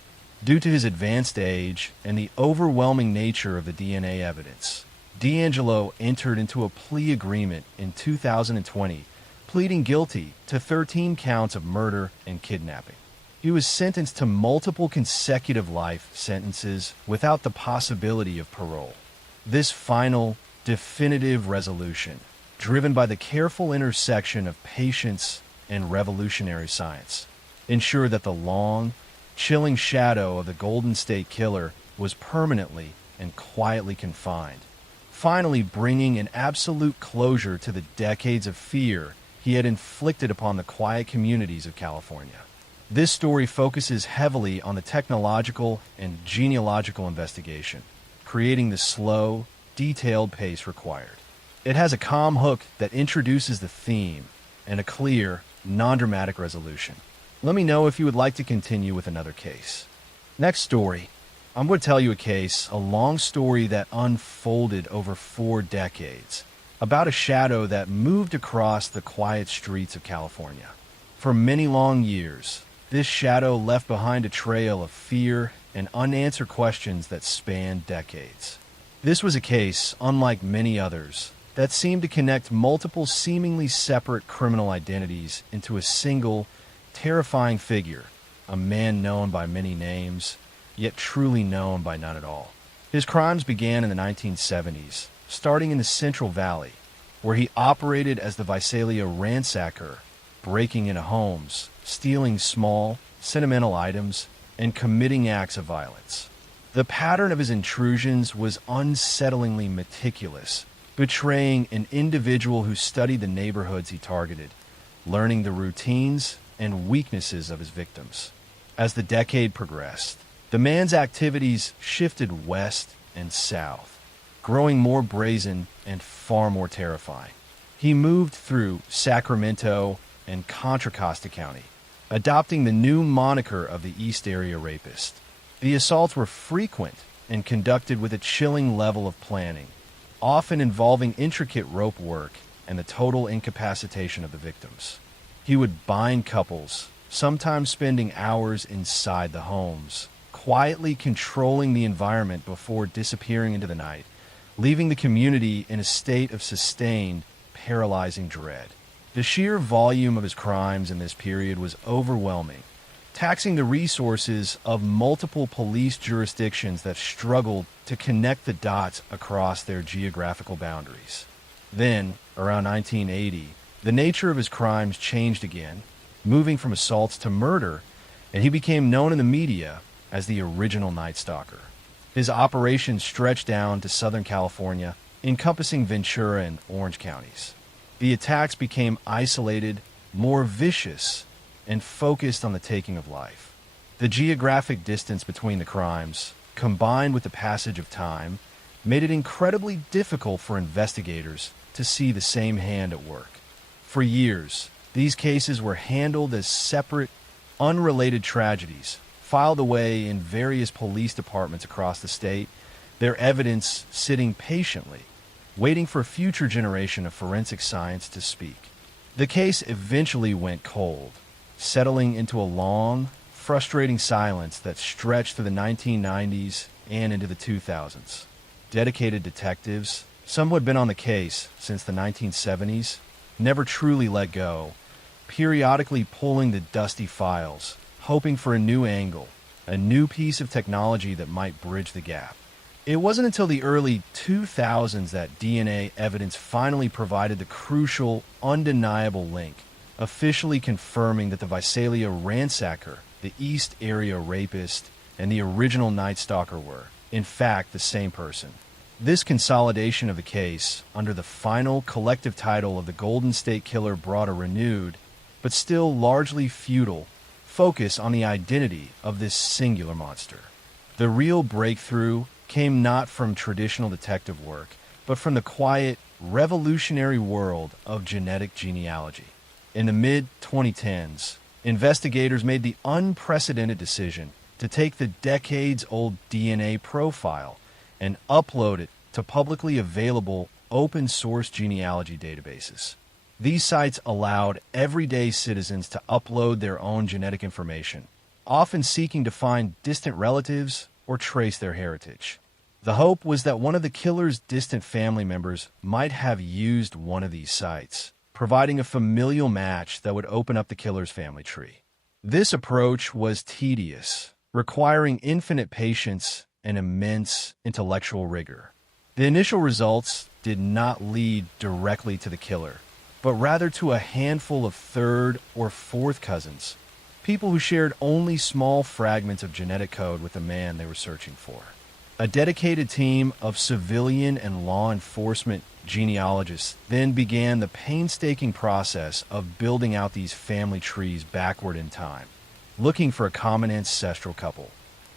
Due to his advanced age and the overwhelming nature of the DNA evidence, D'Angelo entered into a plea agreement in 2020, pleading guilty to 13 counts of murder and kidnapping. He was sentenced to multiple consecutive life sentences without the possibility of parole. This final, definitive resolution, driven by the careful intersection of patience and revolutionary science, ensured that the long, chilling shadow of the Golden State Killer was permanently and quietly confined, finally bringing an absolute closure to the decades of fear he had inflicted upon the quiet communities of California. This story focuses heavily on the technological and genealogical investigation, creating the slow, detailed pace required. It has a calm hook that introduces the theme and a clear, non-dramatic resolution. Let me know if you would like to continue with another case. Next story. I'm going to tell you a case, a long story that unfolded over 4 decades, about a shadow that moved across the quiet streets of California. For many long years, this shadow left behind a trail of fear and unanswered questions that spanned decades. This was a case, unlike many others, that seemed to connect multiple seemingly separate criminal identities into a single, terrifying figure, a man known by many names, yet truly known by none at all. His crimes began in the 1970s, starting in the Central Valley, where he operated as the Visalia ransacker, breaking into homes, stealing small, sentimental items, and committing acts of violence. The pattern of his intrusions was unsettlingly meticulous, betraying an individual who studied the neighborhoods he targeted, learning the routines and weaknesses of his victims. As the decade progressed, the man's activities shifted west and south, growing more brazen and far more terrifying. He moved through Sacramento and Contra Costa County, adopting the new moniker of the East Area Rapist. The assaults were frequent and conducted with a chilling level of planning, often involving intricate rope work and the total incapacitation of the victims. He would bind couples, sometimes spending hours inside the homes, quietly controlling the environment before disappearing into the night, leaving the community in a state of sustained, paralyzing dread. The sheer volume of his crimes in this period was overwhelming, taxing the resources of multiple police jurisdictions that struggled to connect the dots across their geographical boundaries. Then, around 1980, the nature of his crimes changed again, moving from assaults to murder, and he became known in the media as the original Night Stalker. His operations stretched down to Southern California, encompassing Ventura and Orange counties. The attacks became isolated, more vicious, and focused on the taking of life. The geographic distance between the crimes, combined with the passage of time, made it incredibly difficult for investigators to see the same hand at work. For years, these cases were handled as separate, unrelated tragedies, filed away in various police departments across the state, their evidence sitting patiently, waiting for a future generation of forensic science to speak. The case eventually went cold, settling into a long, frustrating silence that stretched through the 1990s and into the 2000s. Dedicated detectives, some who had been on the case since the 1970s, never truly let go, periodically pulling the dusty files, hoping for a new angle, a new piece of technology that might bridge the gap. It wasn't until the early 2000s that DNA evidence finally provided the crucial, undeniable link, officially confirming that the Visalia ransacker, the East Area rapist, and the original Night Stalker were, in fact, the same person. This consolidation of the case, under the final collective title of the Golden State Killer, brought a renewed, but still largely futile, focus on the identity of this singular monster. The real breakthrough came not from traditional detective work, but from the quiet, revolutionary world of genetic genealogy. In the mid-2010s, investigators made the unprecedented decision to take the decades-old DNA profile and upload it to publicly available open-source genealogy databases. These sites allowed everyday citizens to upload their own genetic information, often seeking to find distant relatives or trace their heritage. The hope was that one of the killer's distant family members might have used one of these sites, providing a familial match that would open up the killer's family tree. This approach was tedious, requiring infinite patience and immense intellectual rigor. The initial results did not lead directly to the killer, but rather to a handful of third or fourth cousins, people who shared only small fragments of genetic code with the man they were searching for. A dedicated team of civilian and law enforcement genealogists then began the painstaking process of building out these family trees backward in time, looking for a common ancestral couple.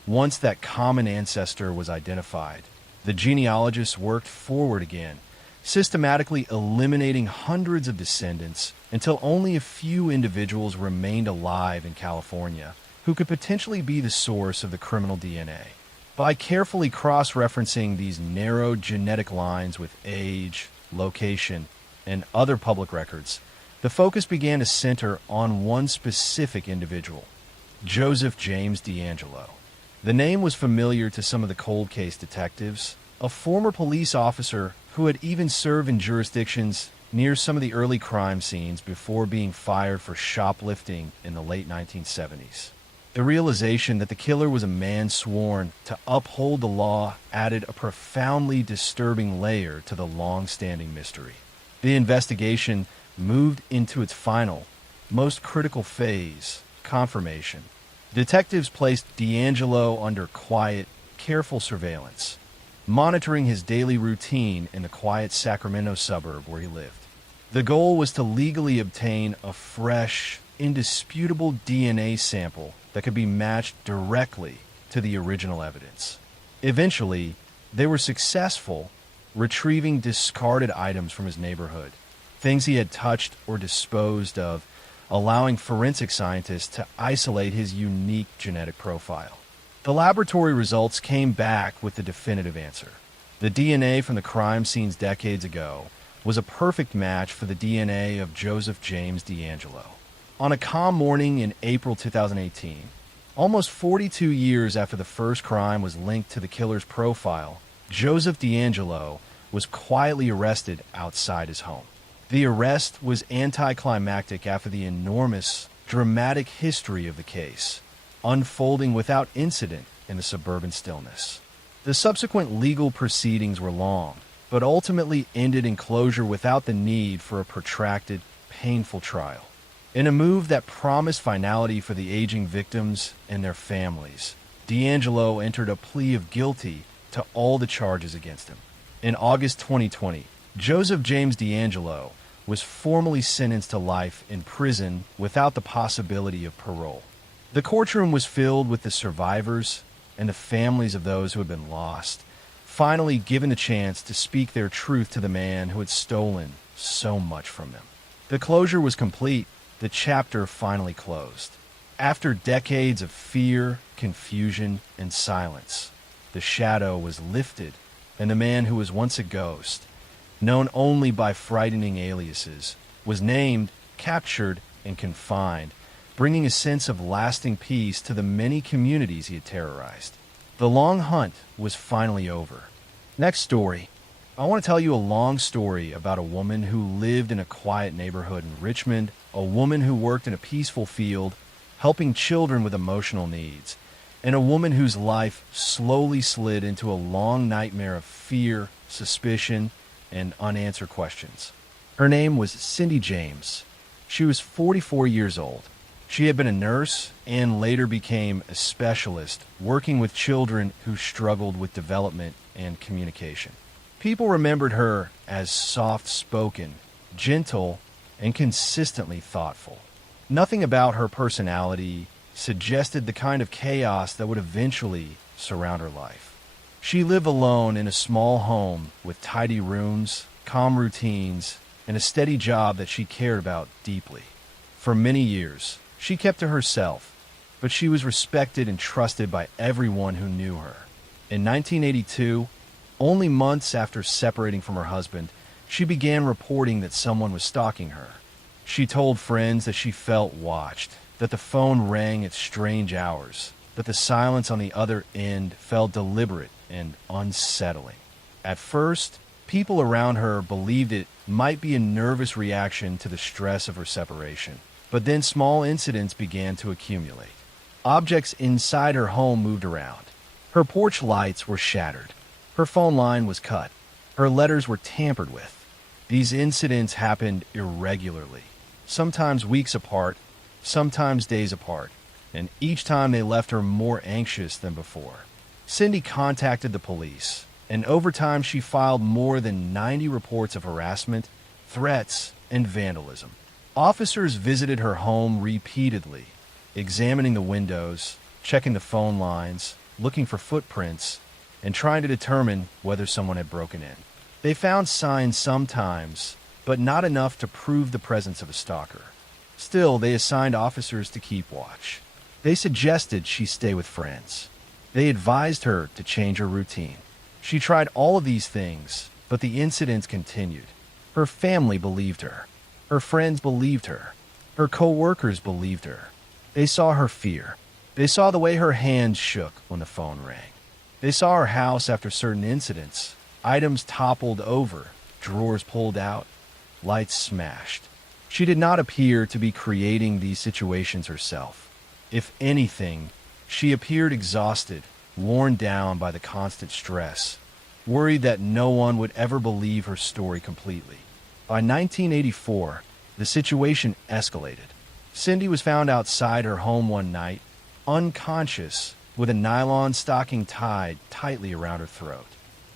Once that common ancestor was identified, the genealogists worked forward again, systematically eliminating hundreds of descendants until only a few individuals remained alive in California who could potentially be the source of the criminal DNA. By carefully cross-referencing these narrow genetic lines with age, location, and other public records, the focus began to center on one specific individual, Joseph James DeAngelo. The name was familiar to some of the cold case detectives, a former police officer who had even served in jurisdictions near some of the early crime scenes before being fired for shoplifting in the late 1970s. The realization that the killer was a man sworn to uphold the law added a profoundly disturbing layer to the long-standing mystery. The investigation moved into its final, most critical phase, confirmation. Detectives placed DeAngelo under quiet, careful surveillance, monitoring his daily routine in the quiet Sacramento suburb where he lived. The goal was to legally obtain a fresh, indisputable DNA sample that could be matched directly to the original evidence. Eventually, they were successful, retrieving discarded items from his neighborhood, things he had touched or disposed of, allowing forensic scientists to isolate his unique genetic profile. The laboratory results came back with the definitive answer. The DNA from the crime scenes decades ago was a perfect match for the DNA of Joseph James DeAngelo. On a calm morning in April 2018, almost 42 years after the first crime was linked to the killer's profile, Joseph DeAngelo was quietly arrested outside his home. The arrest was anticlimactic after the enormous, dramatic history of the case, unfolding without incident in the suburban stillness. The subsequent legal proceedings were long, but ultimately ended in closure without the need for a protracted, painful trial. In a move that promised finality for the aging victims and their families, DeAngelo entered a plea of guilty to all the charges against him. In August 2020, Joseph James DeAngelo was formally sentenced to life in prison without the possibility of parole. The courtroom was filled with the survivors and the families of those who had been lost, finally given the chance to speak their truth to the man who had stolen so much from them. The closure was complete. The chapter finally closed. After decades of fear, confusion, and silence, the shadow was lifted, and the man who was once a ghost, known only by frightening aliases, was named, captured, and confined, bringing a sense of lasting peace to the many communities he had terrorized. The long hunt was finally over. Next story. I want to tell you a long story about a woman who lived in a quiet neighborhood in Richmond, a woman who worked in a peaceful field, helping children with emotional needs, and a woman whose life slowly slid into a long nightmare of fear, suspicion, and unanswered questions. Her name was Cindy James. She was 44 years old. She had been a nurse and later became a specialist working with children who struggled with development and communication. People remembered her as soft-spoken, gentle, and consistently thoughtful. Nothing about her personality suggested the kind of chaos that would eventually surround her life. She lived alone in a small home with tidy rooms, calm routines, and a steady job that she cared about deeply. For many years, she kept to herself, but she was respected and trusted by everyone who knew her. In 1982, only months after separating from her husband, she began reporting that someone was stalking her. She told friends that she felt watched, that the phone rang at strange hours, that the silence on the other end felt deliberate and unsettling. At first, people around her believed it might be a nervous reaction to the stress of her separation, but then small incidents began to accumulate. Objects inside her home moved around. Her porch lights were shattered. Her phone line was cut. Her letters were tampered with. These incidents happened irregularly, sometimes weeks apart, sometimes days apart, and each time they left her more anxious than before. Cindy contacted the police, and over time she filed more than 90 reports of harassment, threats, and vandalism. Officers visited her home repeatedly, examining the windows, checking the phone lines, looking for footprints, and trying to determine whether someone had broken in. They found signs sometimes, but not enough to prove the presence of a stalker. Still, they assigned officers to keep watch. They suggested she stay with friends. They advised her to change her routine. She tried all of these things, but the incidents continued. Her family believed her. Her friends believed her. Her co-workers believed her. They saw her fear. They saw the way her hands shook when the phone rang. They saw her house after certain incidents. Items toppled over, drawers pulled out, lights smashed. She did not appear to be creating these situations herself. If anything, she appeared exhausted, worn down by the constant stress, worried that no one would ever believe her story completely. By 1984, the situation escalated. Cindy was found outside her home one night, unconscious, with a nylon stocking tied tightly around her throat.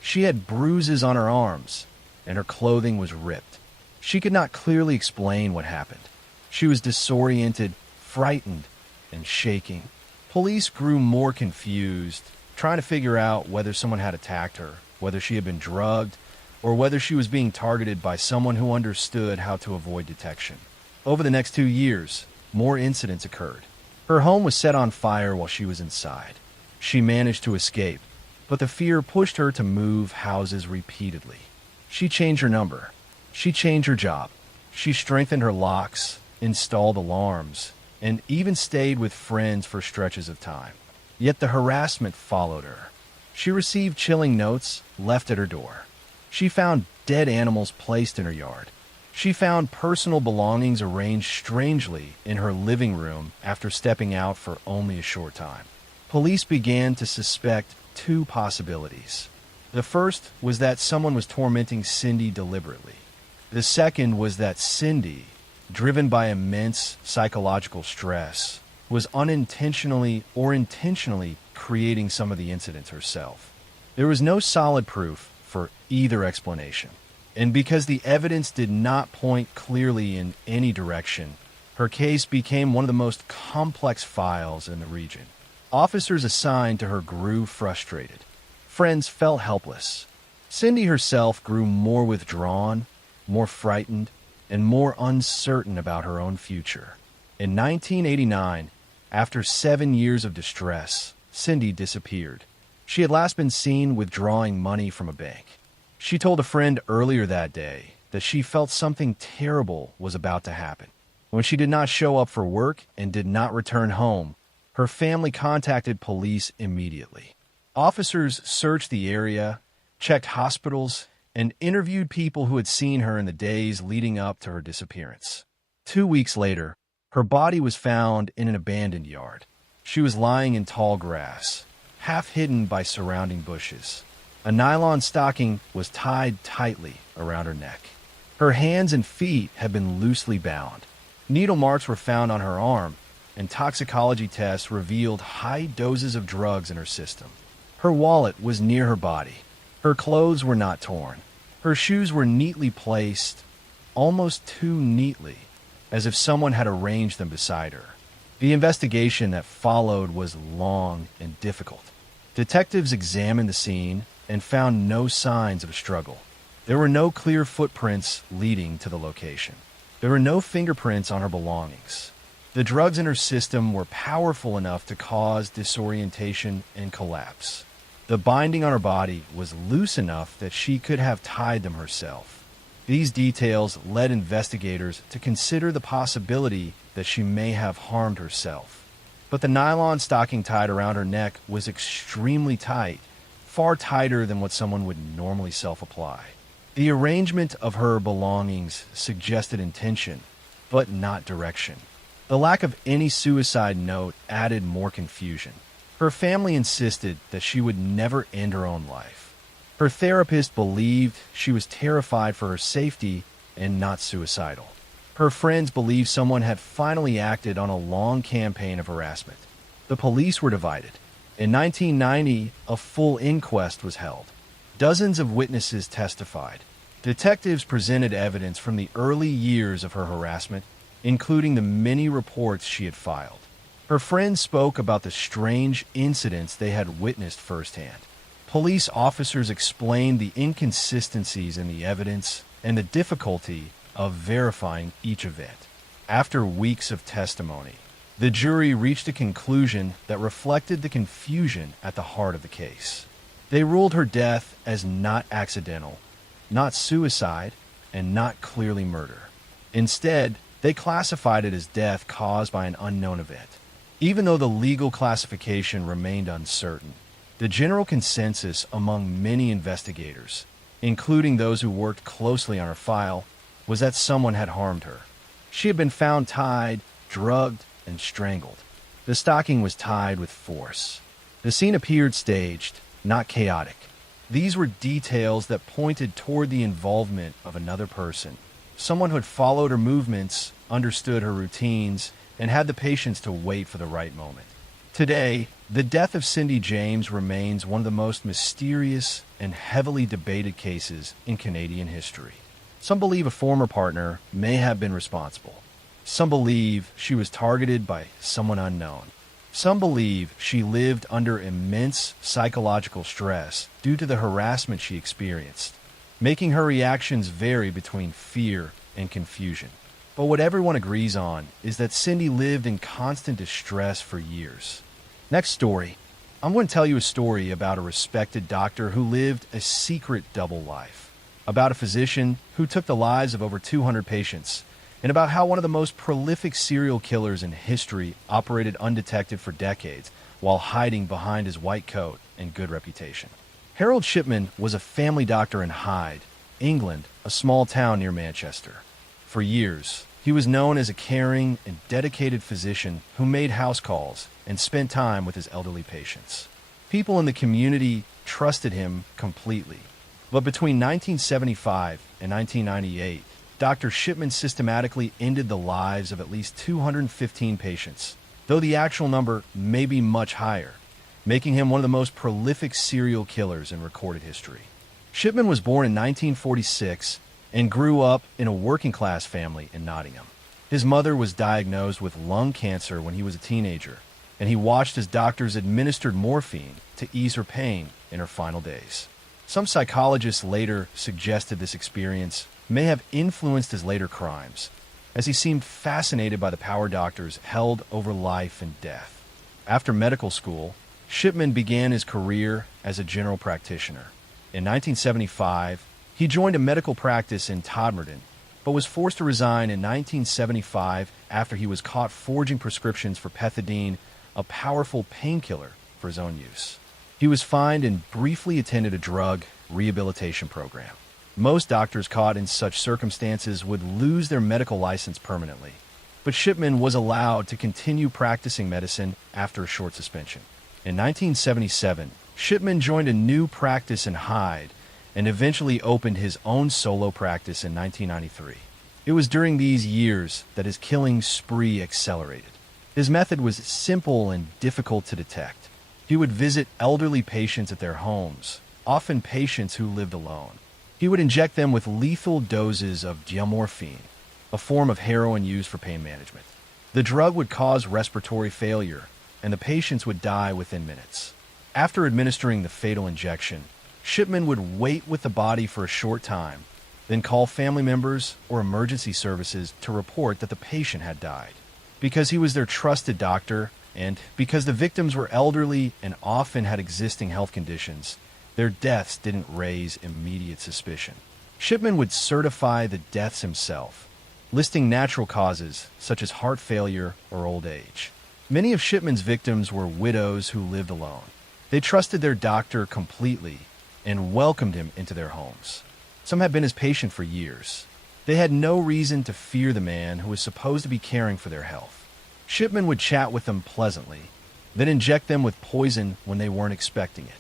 She had bruises on her arms, and her clothing was ripped. She could not clearly explain what happened. She was disoriented, frightened, and shaking. Police grew more confused, trying to figure out whether someone had attacked her, whether she had been drugged, or whether she was being targeted by someone who understood how to avoid detection. Over the next 2 years, more incidents occurred. Her home was set on fire while she was inside. She managed to escape, but the fear pushed her to move houses repeatedly. She changed her number. She changed her job. She strengthened her locks, installed alarms, and even stayed with friends for stretches of time. Yet the harassment followed her. She received chilling notes left at her door. She found dead animals placed in her yard. She found personal belongings arranged strangely in her living room after stepping out for only a short time. Police began to suspect 2 possibilities. The first was that someone was tormenting Cindy deliberately. The second was that Cindy, driven by immense psychological stress, was unintentionally or intentionally creating some of the incidents herself. There was no solid proof for either explanation. And because the evidence did not point clearly in any direction, Her case became one of the most complex files in the region. Officers assigned to her grew frustrated. Friends felt helpless. Cindy herself grew more withdrawn, more frightened, and more uncertain about her own future. In 1989, after 7 years of distress, Cindy disappeared. She had last been seen withdrawing money from a bank. She told a friend earlier that day that she felt something terrible was about to happen. When she did not show up for work and did not return home, her family contacted police immediately. Officers searched the area, checked hospitals, and interviewed people who had seen her in the days leading up to her disappearance. 2 weeks later, her body was found in an abandoned yard. She was lying in tall grass, half hidden by surrounding bushes. A nylon stocking was tied tightly around her neck. Her hands and feet had been loosely bound. Needle marks were found on her arm, and toxicology tests revealed high doses of drugs in her system. Her wallet was near her body. Her clothes were not torn. Her shoes were neatly placed, almost too neatly, as if someone had arranged them beside her. The investigation that followed was long and difficult. Detectives examined the scene and found no signs of a struggle. There were no clear footprints leading to the location. There were no fingerprints on her belongings. The drugs in her system were powerful enough to cause disorientation and collapse. The binding on her body was loose enough that she could have tied them herself. These details led investigators to consider the possibility that she may have harmed herself. But the nylon stocking tied around her neck was extremely tight, far tighter than what someone would normally self-apply. The arrangement of her belongings suggested intention, but not direction. The lack of any suicide note added more confusion. Her family insisted that she would never end her own life. Her therapist believed she was terrified for her safety and not suicidal. Her friends believed someone had finally acted on a long campaign of harassment. The police were divided. In 1990, a full inquest was held. Dozens of witnesses testified. Detectives presented evidence from the early years of her harassment, including the many reports she had filed. Her friends spoke about the strange incidents they had witnessed firsthand. Police officers explained the inconsistencies in the evidence and the difficulty of verifying each event. After weeks of testimony, the jury reached a conclusion that reflected the confusion at the heart of the case. They ruled her death as not accidental, not suicide, and not clearly murder. Instead, they classified it as death caused by an unknown event. Even though the legal classification remained uncertain, the general consensus among many investigators, including those who worked closely on her file, was that someone had harmed her. She had been found tied, drugged, and strangled. The stocking was tied with force. The scene appeared staged, not chaotic. These were details that pointed toward the involvement of another person, someone who had followed her movements, understood her routines, and had the patience to wait for the right moment. Today, the death of Cindy James remains one of the most mysterious and heavily debated cases in Canadian history. Some believe a former partner may have been responsible. Some believe she was targeted by someone unknown. Some believe she lived under immense psychological stress due to the harassment she experienced, making her reactions vary between fear and confusion. But what everyone agrees on is that Cindy lived in constant distress for years. Next story. I'm going to tell you a story about a respected doctor who lived a secret double life, about a physician who took the lives of over 200 patients, and about how one of the most prolific serial killers in history operated undetected for decades while hiding behind his white coat and good reputation. Harold Shipman was a family doctor in Hyde, England, a small town near Manchester. For years, he was known as a caring and dedicated physician who made house calls and spent time with his elderly patients. People in the community trusted him completely. But between 1975 and 1998, Dr. Shipman systematically ended the lives of at least 215 patients, though the actual number may be much higher, making him one of the most prolific serial killers in recorded history. Shipman was born in 1946 and grew up in a working-class family in Nottingham. His mother was diagnosed with lung cancer when he was a teenager, and he watched as doctors administered morphine to ease her pain in her final days. Some psychologists later suggested this experience may have influenced his later crimes, as he seemed fascinated by the power doctors held over life and death. After medical school, Shipman began his career as a general practitioner. In 1975, he joined a medical practice in Todmorden, but was forced to resign in 1975 after he was caught forging prescriptions for pethidine, a powerful painkiller, for his own use. He was fined and briefly attended a drug rehabilitation program. Most doctors caught in such circumstances would lose their medical license permanently, but Shipman was allowed to continue practicing medicine after a short suspension. In 1977, Shipman joined a new practice in Hyde and eventually opened his own solo practice in 1993. It was during these years that his killing spree accelerated. His method was simple and difficult to detect. He would visit elderly patients at their homes, often patients who lived alone. He would inject them with lethal doses of diamorphine, a form of heroin used for pain management. The drug would cause respiratory failure, and the patients would die within minutes. After administering the fatal injection, Shipman would wait with the body for a short time, then call family members or emergency services to report that the patient had died. Because he was their trusted doctor, and because the victims were elderly and often had existing health conditions, their deaths didn't raise immediate suspicion. Shipman would certify the deaths himself, listing natural causes such as heart failure or old age. Many of Shipman's victims were widows who lived alone. They trusted their doctor completely and welcomed him into their homes. Some had been his patient for years. They had no reason to fear the man who was supposed to be caring for their health. Shipman would chat with them pleasantly, then inject them with poison when they weren't expecting it.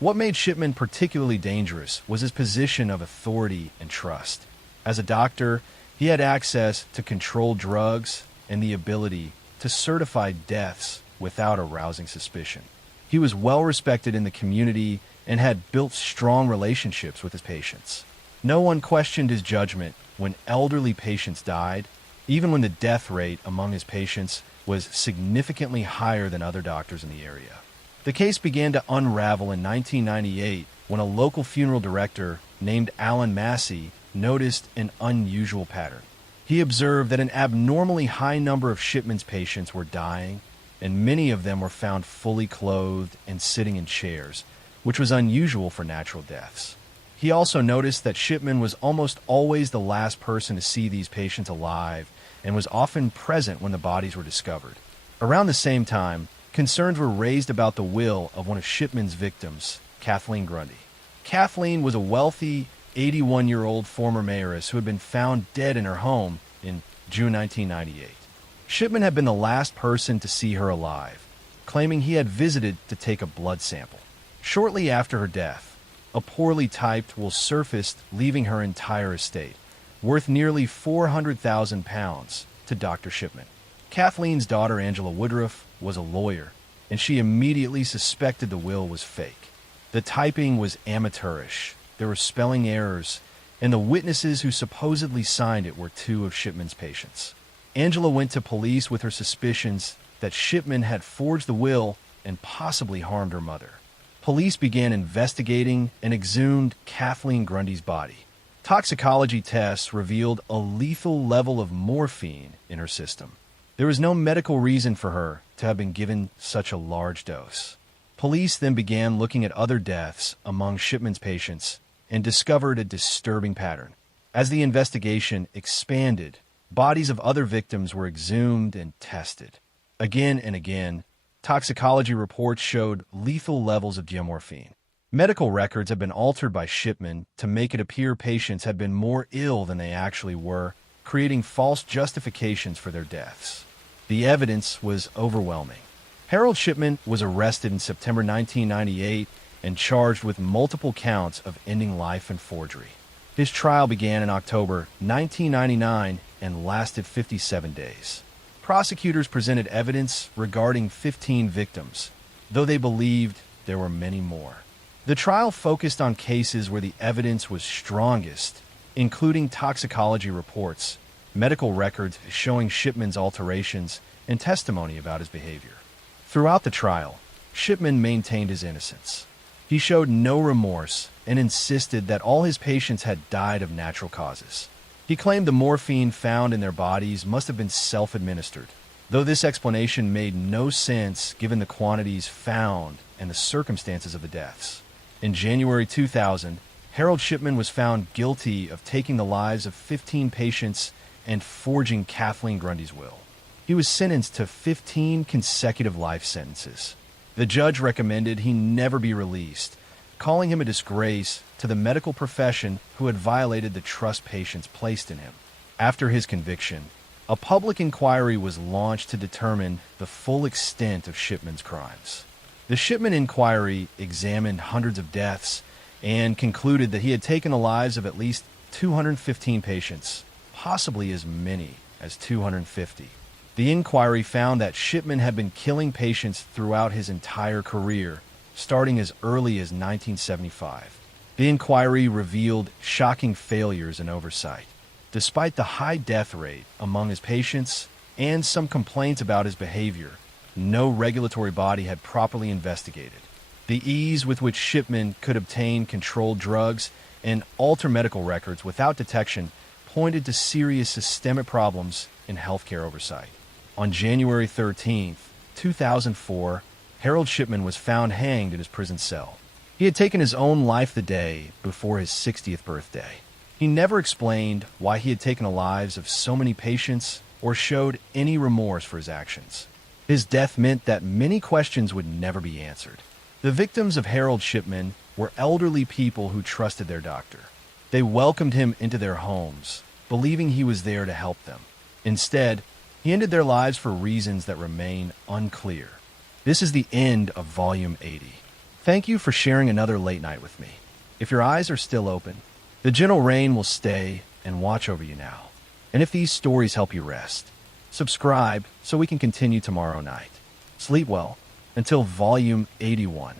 What made Shipman particularly dangerous was his position of authority and trust. As a doctor, he had access to controlled drugs and the ability to certify deaths without arousing suspicion. He was well respected in the community and had built strong relationships with his patients. No one questioned his judgment when elderly patients died, even when the death rate among his patients was significantly higher than other doctors in the area. The case began to unravel in 1998 when a local funeral director named Alan Massey noticed an unusual pattern. He observed that an abnormally high number of Shipman's patients were dying, and many of them were found fully clothed and sitting in chairs, which was unusual for natural deaths. He also noticed that Shipman was almost always the last person to see these patients alive and was often present when the bodies were discovered. Around the same time, concerns were raised about the will of one of Shipman's victims, Kathleen Grundy. Kathleen was a wealthy, 81-year-old former mayoress who had been found dead in her home in June 1998. Shipman had been the last person to see her alive, claiming he had visited to take a blood sample. Shortly after her death, a poorly typed will surfaced, leaving her entire estate, worth nearly £400,000 to Dr. Shipman. Kathleen's daughter, Angela Woodruff, was a lawyer, and she immediately suspected the will was fake. The typing was amateurish, there were spelling errors, and the witnesses who supposedly signed it were two of Shipman's patients. Angela went to police with her suspicions that Shipman had forged the will and possibly harmed her mother. Police began investigating and exhumed Kathleen Grundy's body. Toxicology tests revealed a lethal level of morphine in her system. There was no medical reason for her to have been given such a large dose. Police then began looking at other deaths among Shipman's patients and discovered a disturbing pattern. As the investigation expanded, bodies of other victims were exhumed and tested. Again and again, toxicology reports showed lethal levels of diamorphine. Medical records have been altered by Shipman to make it appear patients had been more ill than they actually were, creating false justifications for their deaths. The evidence was overwhelming. Harold Shipman was arrested in September 1998 and charged with multiple counts of ending life and forgery. His trial began in October 1999 and lasted 57 days. Prosecutors presented evidence regarding 15 victims, though they believed there were many more. The trial focused on cases where the evidence was strongest, including toxicology reports, medical records showing Shipman's alterations, and testimony about his behavior. Throughout the trial, Shipman maintained his innocence. He showed no remorse and insisted that all his patients had died of natural causes. He claimed the morphine found in their bodies must have been self-administered, though this explanation made no sense given the quantities found and the circumstances of the deaths. In January 2000, Harold Shipman was found guilty of taking the lives of 15 patients and forging Kathleen Grundy's will. He was sentenced to 15 consecutive life sentences. The judge recommended he never be released, calling him a disgrace to the medical profession who had violated the trust patients placed in him. After his conviction, a public inquiry was launched to determine the full extent of Shipman's crimes. The Shipman inquiry examined hundreds of deaths and concluded that he had taken the lives of at least 215 patients, possibly as many as 250. The inquiry found that Shipman had been killing patients throughout his entire career, starting as early as 1975. The inquiry revealed shocking failures and oversight. Despite the high death rate among his patients and some complaints about his behavior, no regulatory body had properly investigated. The ease with which Shipman could obtain controlled drugs and alter medical records without detection pointed to serious systemic problems in healthcare oversight. On January 13, 2004, Harold Shipman was found hanged in his prison cell. He had taken his own life the day before his 60th birthday. He never explained why he had taken the lives of so many patients or showed any remorse for his actions. His death meant that many questions would never be answered. The victims of Harold Shipman were elderly people who trusted their doctor. They welcomed him into their homes, believing he was there to help them. Instead, he ended their lives for reasons that remain unclear. This is the end of Volume 80. Thank you for sharing another late night with me. If your eyes are still open, the gentle rain will stay and watch over you now. And if these stories help you rest, subscribe so we can continue tomorrow night. Sleep well until Volume 81.